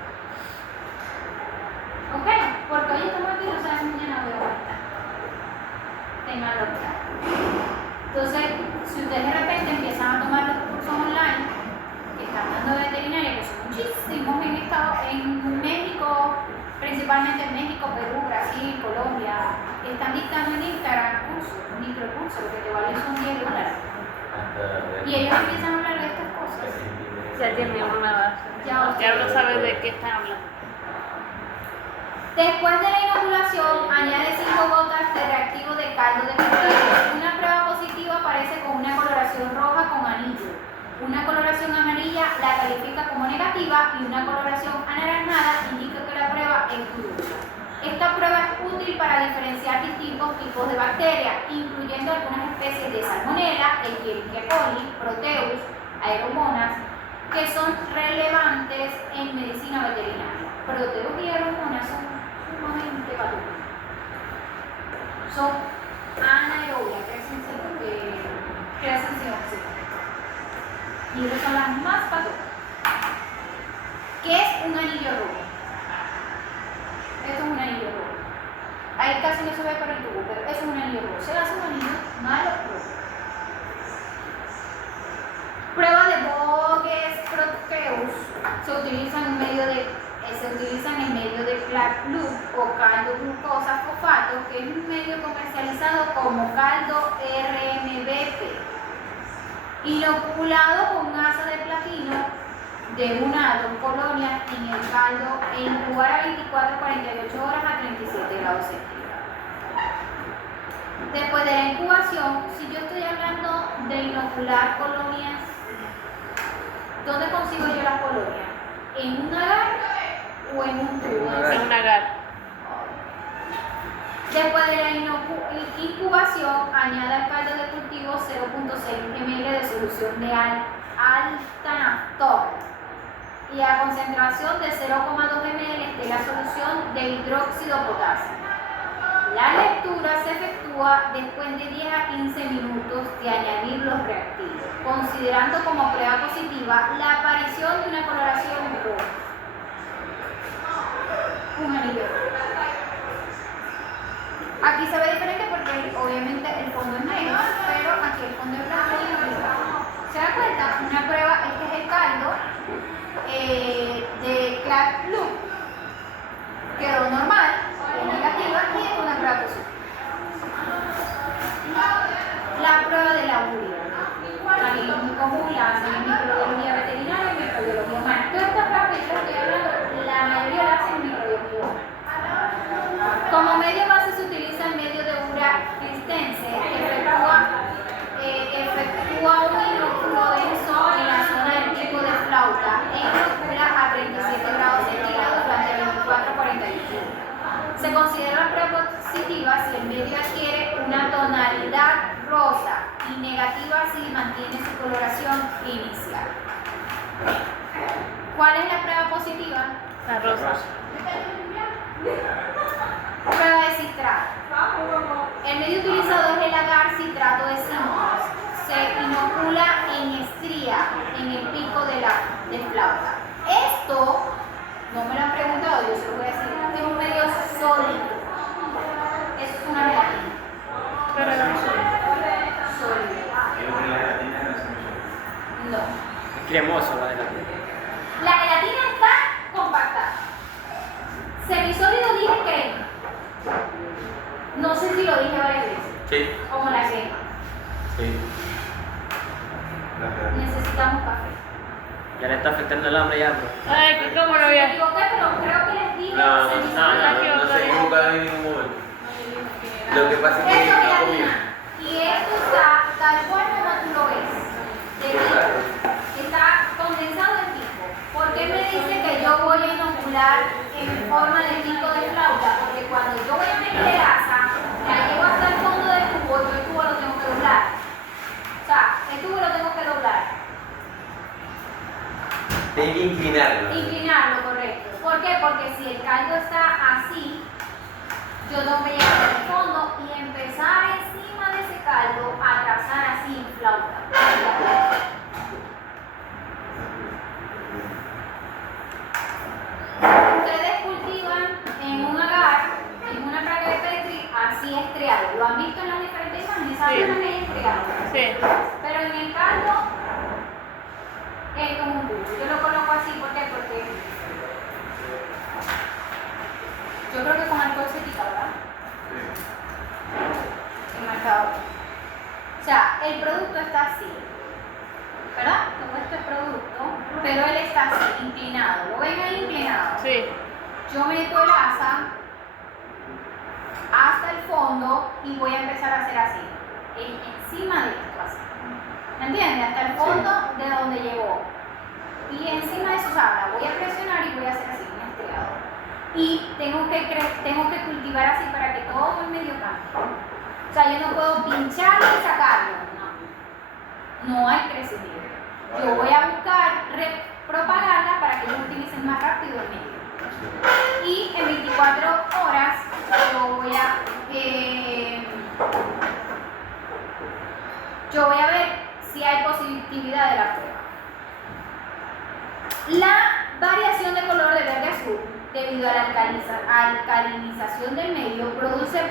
¿Ok? Porque hoy estamos aquí y no sabemos mañana voy a estar. Tenganlo claro. Entonces, si ustedes de repente empiezan a tomar los cursos online, que están dando de veterinaria, que son muchísimos en México, principalmente en México, Perú, Brasil, Colombia, están dictando en Instagram cursos, microcursos, lo que te valen son $10. Y ellos empiezan a hablar de estas cosas. Ya tiene una base. Ya uno sabe de qué están hablando. Después de la inoculación, añade 5 gotas de reactivo de caldo de cultivo. Una prueba positiva aparece con una coloración roja con anillo. Una coloración amarilla la califica como negativa y una coloración anaranjada indica que la prueba es dudosa. Esta prueba es útil para diferenciar distintos tipos de bacterias, incluyendo algunas especies de Salmonella, Escherichia coli, Proteus, Aeromonas, que son relevantes en medicina veterinaria. Proteus y Aeromonas son sumamente patógenas. Son anaerobias, crecen sin oxígeno. Y esas son las más patógenas. ¿Qué es un anillo rojo? Esto es un anillo rojo. Ahí casi no se ve por el tubo, pero eso es un anillo rojo. Se hace un anillo malo rojo. Pruebas de Bogues Proteus se utilizan en medio de Clark Blue o caldo glucosa fosfato, que es un medio comercializado como caldo RMBP, inoculado con asa de platino de 1 a 2 colonias en el caldo en lugar a 24 a 48 horas a 37 grados centígrados. Después de la incubación, si yo estoy hablando de inocular colonias, ¿dónde consigo yo las colonias? ¿En un agar o en un tubo? En un agar. Después de la incubación, añade al caldo de cultivo 0.6 ml de solución de altanactor y a concentración de 0,2 ml de la solución de hidróxido potasio. La lectura se efectúa después de 10 a 15 minutos de añadir los reactivos, considerando como prueba positiva la aparición de una coloración roja. Un anillo rojo. Aquí se ve diferente porque obviamente el fondo es negro, pero aquí el fondo es blanco y no es blanco. ¿Se da cuenta? Una prueba, este es el caldo de Clark Blue. Quedó normal, es negativa y es una prueba positiva. La prueba de la urea. También es muy común, la hacen en microbiología veterinaria y microbiología humana. Todas estas pruebas que yo estoy hablando, la mayoría la hacen en microbiología humana. Como medio base se utiliza el medio de urea cristense, efectúa un inoculo denso en la zona del pico de flauta e inocula a 37 grados centígrados durante 24 a 48 horas. Se considera la prueba positiva si el medio adquiere una tonalidad rosa y negativa si mantiene su coloración inicial. ¿Cuál es la prueba positiva? La rosa. Prueba de citrato. El medio utilizado es el agar citrato de zinc. Se inocula en estría, en el pico de flauta. Esto, no me lo han preguntado, yo se lo voy a decir, es un medio sólido. Eso es una negativa. Pero no sé. Sólido. Cremoso la gelatina. La gelatina está compactada. Semisólido dije crema. No sé si lo dije varias veces. Sí, Como la crema. sí. Necesitamos café. Ya le está afectando el hambre ya, bro. Ay, que cómo no Me había. equivoqué, pero creo que les dije No, semisólido. no se equivocaron en ningún momento. Lo que pasa es que Esto no gelatina. comí. Y esto está tal cual como tú lo ves. De tipo. Está condensado en pico. ¿Por qué me dice que yo voy a inocular en forma de pico de flauta? Porque cuando yo voy a meter grasa, la llevo hasta el fondo del tubo, yo el tubo lo tengo que doblar. O sea, el tubo lo tengo que doblar. Tienes que inclinarlo. Inclinarlo, correcto. ¿Por qué? Porque si el caldo está así, yo tengo que llegar al fondo y empezar encima de ese caldo a trazar así en flauta. Ustedes cultivan en un agar, en una placa de Petri, así estriado. ¿Lo han visto en las diferentes imágenes? ¿Saben Sí. que hay estriado? Sí. Pero en el caldo es como un tubo. Yo lo coloco así, ¿por qué? Porque yo creo que con alcohol se quita, ¿verdad? El marcador. O sea, el producto está así, ¿verdad? Todo esto es producto, pero él está así, inclinado. ¿Lo ven ahí inclinado? Sí. Yo meto el asa hasta el fondo y voy a empezar a hacer así, encima de esto, así. ¿Me entiendes? Hasta el fondo de donde llegó. Y encima de eso, la voy a presionar y voy a hacer así, un estriado. Y tengo que cultivar así para que todo el medio cambie. O sea, yo no puedo pincharlo y sacarlo. No hay crecimiento. Yo voy a buscar propagarla para que ellos utilicen más rápido el medio. Y en 24 horas yo voy a ver si hay positividad de la prueba. La variación de color de verde a azul debido a la alcalinización del medio producida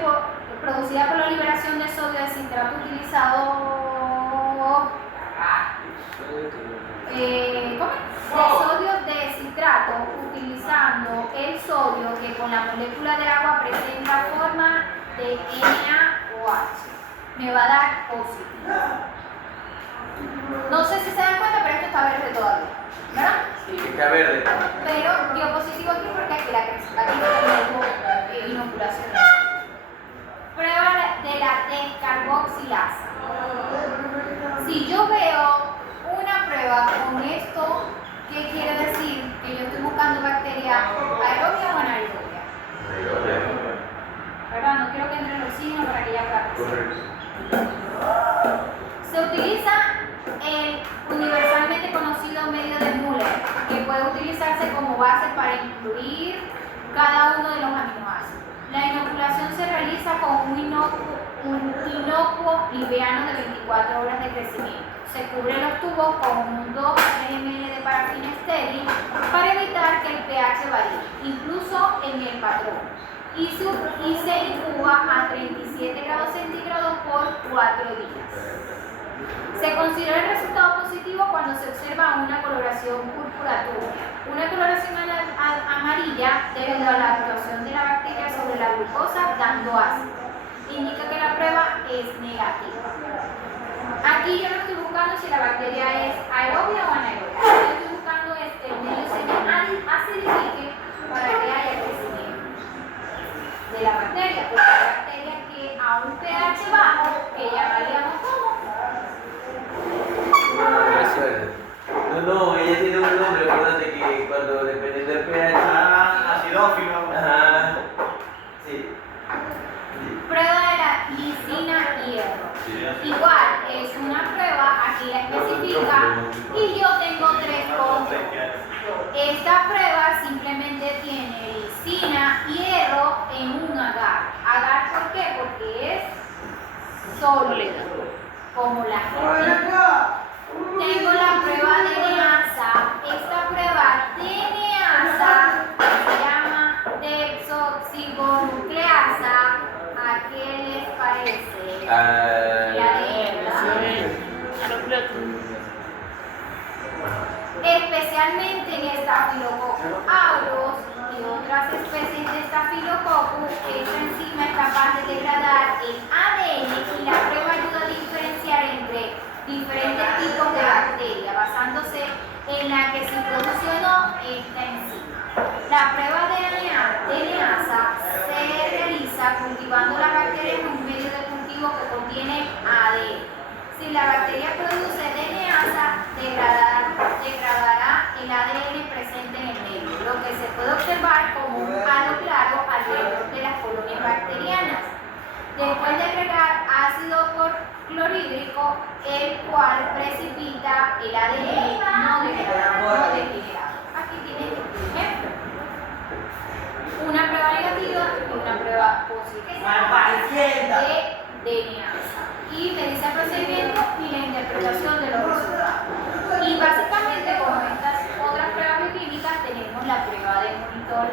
por la liberación de sodio de citrato utilizado de sodio de citrato utilizando el sodio que con la molécula de agua presenta forma de NaOH. Me va a dar positivo. No sé si se dan cuenta, pero esto está verde todavía, ¿verdad? Está verde. Pero dio positivo aquí porque aquí tengo inoculación. Prueba de la descarboxilasa. Si yo veo una prueba con esto, ¿qué quiere decir? Que yo estoy buscando bacterias aerobias o anaerobias. ¿Verdad? No quiero que entre el oxígeno para que ella pueda crecer. Se utiliza el universalmente conocido medio de Müller, que puede utilizarse como base para incluir cada uno de los aminoácidos. La inoculación se realiza con un inocuo liviano de 24 horas de crecimiento. Se cubren los tubos con un 2 ml de parafina estéril para evitar que el pH varíe, incluso en el patrón. Y se incuba a 37 grados centígrados por 4 días. Se considera el resultado positivo cuando se observa una coloración púrpura turbia. Una coloración amarilla debido a la actuación de la bacteria sobre la glucosa dando ácido. Indica que la prueba es negativa. Aquí yo no estoy buscando si la bacteria es aerobia o anaerobia. Yo estoy buscando que el medio se acidifique para que haya crecimiento de la bacteria. Porque la bacteria que a un pH bajo, que ya valíamos como. No, ella tiene un nombre, acuérdate que cuando dependiendo del pH. Acidófilo. Ajá. Sí. Prueba de la lisina hierro. Igual, es una prueba, aquí la especifica, y yo tengo 3 puntos. Esta prueba simplemente tiene lisina, hierro en un agar. ¿Agar por qué? Porque es sólido, como la gelatina. Tengo la prueba de neasa. Esta prueba de neasa se llama desoxirribonucleasa. ¿A qué les parece? La de A los platos. especialmente en Staphylococcus aureus y otras especies de Staphylococcus. Esta enzima es capaz de degradar el ADN y la prueba ayuda a diferenciar entre diferentes tipos de bacterias basándose en la que se produce o no esta enzima. La prueba de DNasa se realiza cultivando las bacterias en un medio de cultivo que contiene ADN. Si la bacteria produce DNasa, degradará el ADN presente en el medio, lo que se puede observar como un halo claro alrededor de las colonias bacterianas. Después de agregar ácido clorhídrico, el cual precipita el ADN no degenerado. Aquí tienen el ejemplo. Una prueba negativa y una prueba positiva de DNasa. Y me dice el procedimiento y la interpretación de los resultados. Y básicamente, como estas otras pruebas bioquímicas, tenemos la prueba de monitor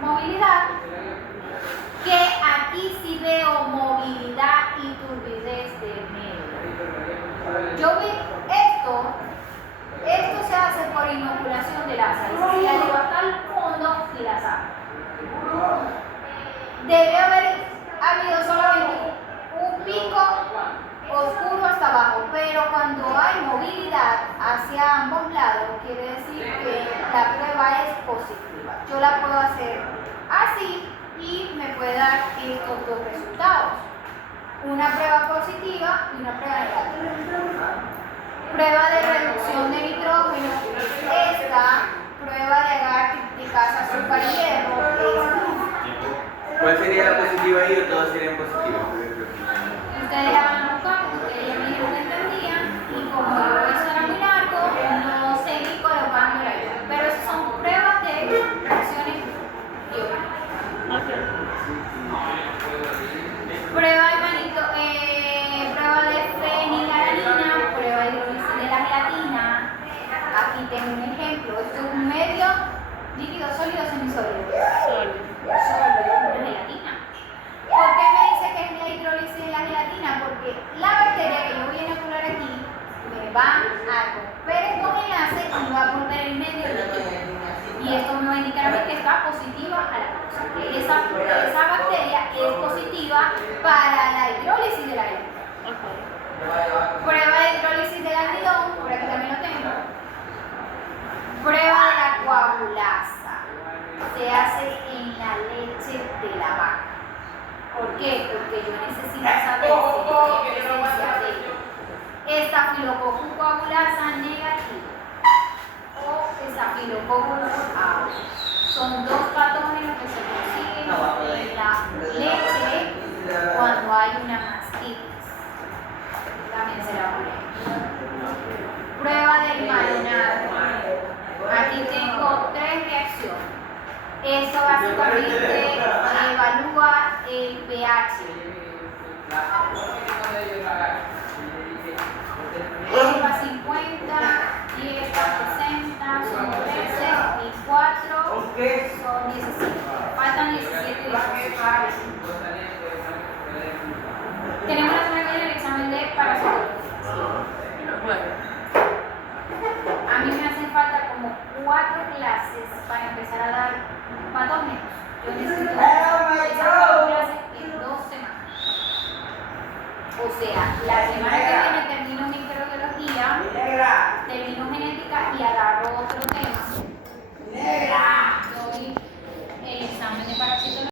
movilidad, que aquí sí veo movilidad y turbidez del medio. Yo vi esto se hace por inoculación de las aves. Si la llevo hasta el fondo y la saco. Debe haber habido solamente un pico oscuro hasta abajo, pero cuando hay movilidad hacia ambos lados, quiere decir que la prueba es positiva. Yo la puedo hacer así y me puede dar estos dos resultados: una prueba positiva y una prueba negativa. Prueba de reducción de nitrógeno, esta prueba de agar de casa azúcar y hierro, ¿Cuál sería la positiva ahí o todas serían positivas? ustedes la van a buscar, ustedes ya me dijeron que entendían, y como eso era muy largo, no seguí colocando la ayuda. Pero esas son pruebas de reacciones biológicas. Prueba de fenilalanina, prueba de hidrólisis de la gelatina. Aquí tengo un ejemplo. Esto es un medio líquido, sólido, semisólido. Sólido, una gelatina. ¿Por qué me dice que es la hidrólisis de la gelatina? Porque la bacteria que yo voy a inocular aquí me va a romper estos enlaces y va a volver el medio líquido. Y esto me va a indicar a mí que está positiva a la cosa. Que esa bacteria es positiva para la hidrólisis de la gelatina. Prueba de hidrólisis del almidón, por aquí también lo tengo. Prueba de la coagulasa. Se hace en la leche de la vaca. ¿Por qué? Porque yo necesito saber si hay presencia de Staphylococcus coagulasa negativa o Staphylococcus aureus. Son dos patógenos que se consiguen en la leche cuando hay una mastitis. También se la voy a prueba del malonado. Aquí tengo 3 reacciones. Esto básicamente evalúa el pH. EPA 50, y EPA 60, son 13 y 4 son 17. Faltan 17 y 18. Tenemos la semana que viene el examen de parasitología. A mí me hacen falta como 4 clases para empezar a dar patógenos. Yo necesito esas 4 clases en 2 semanas. O sea, la semana que viene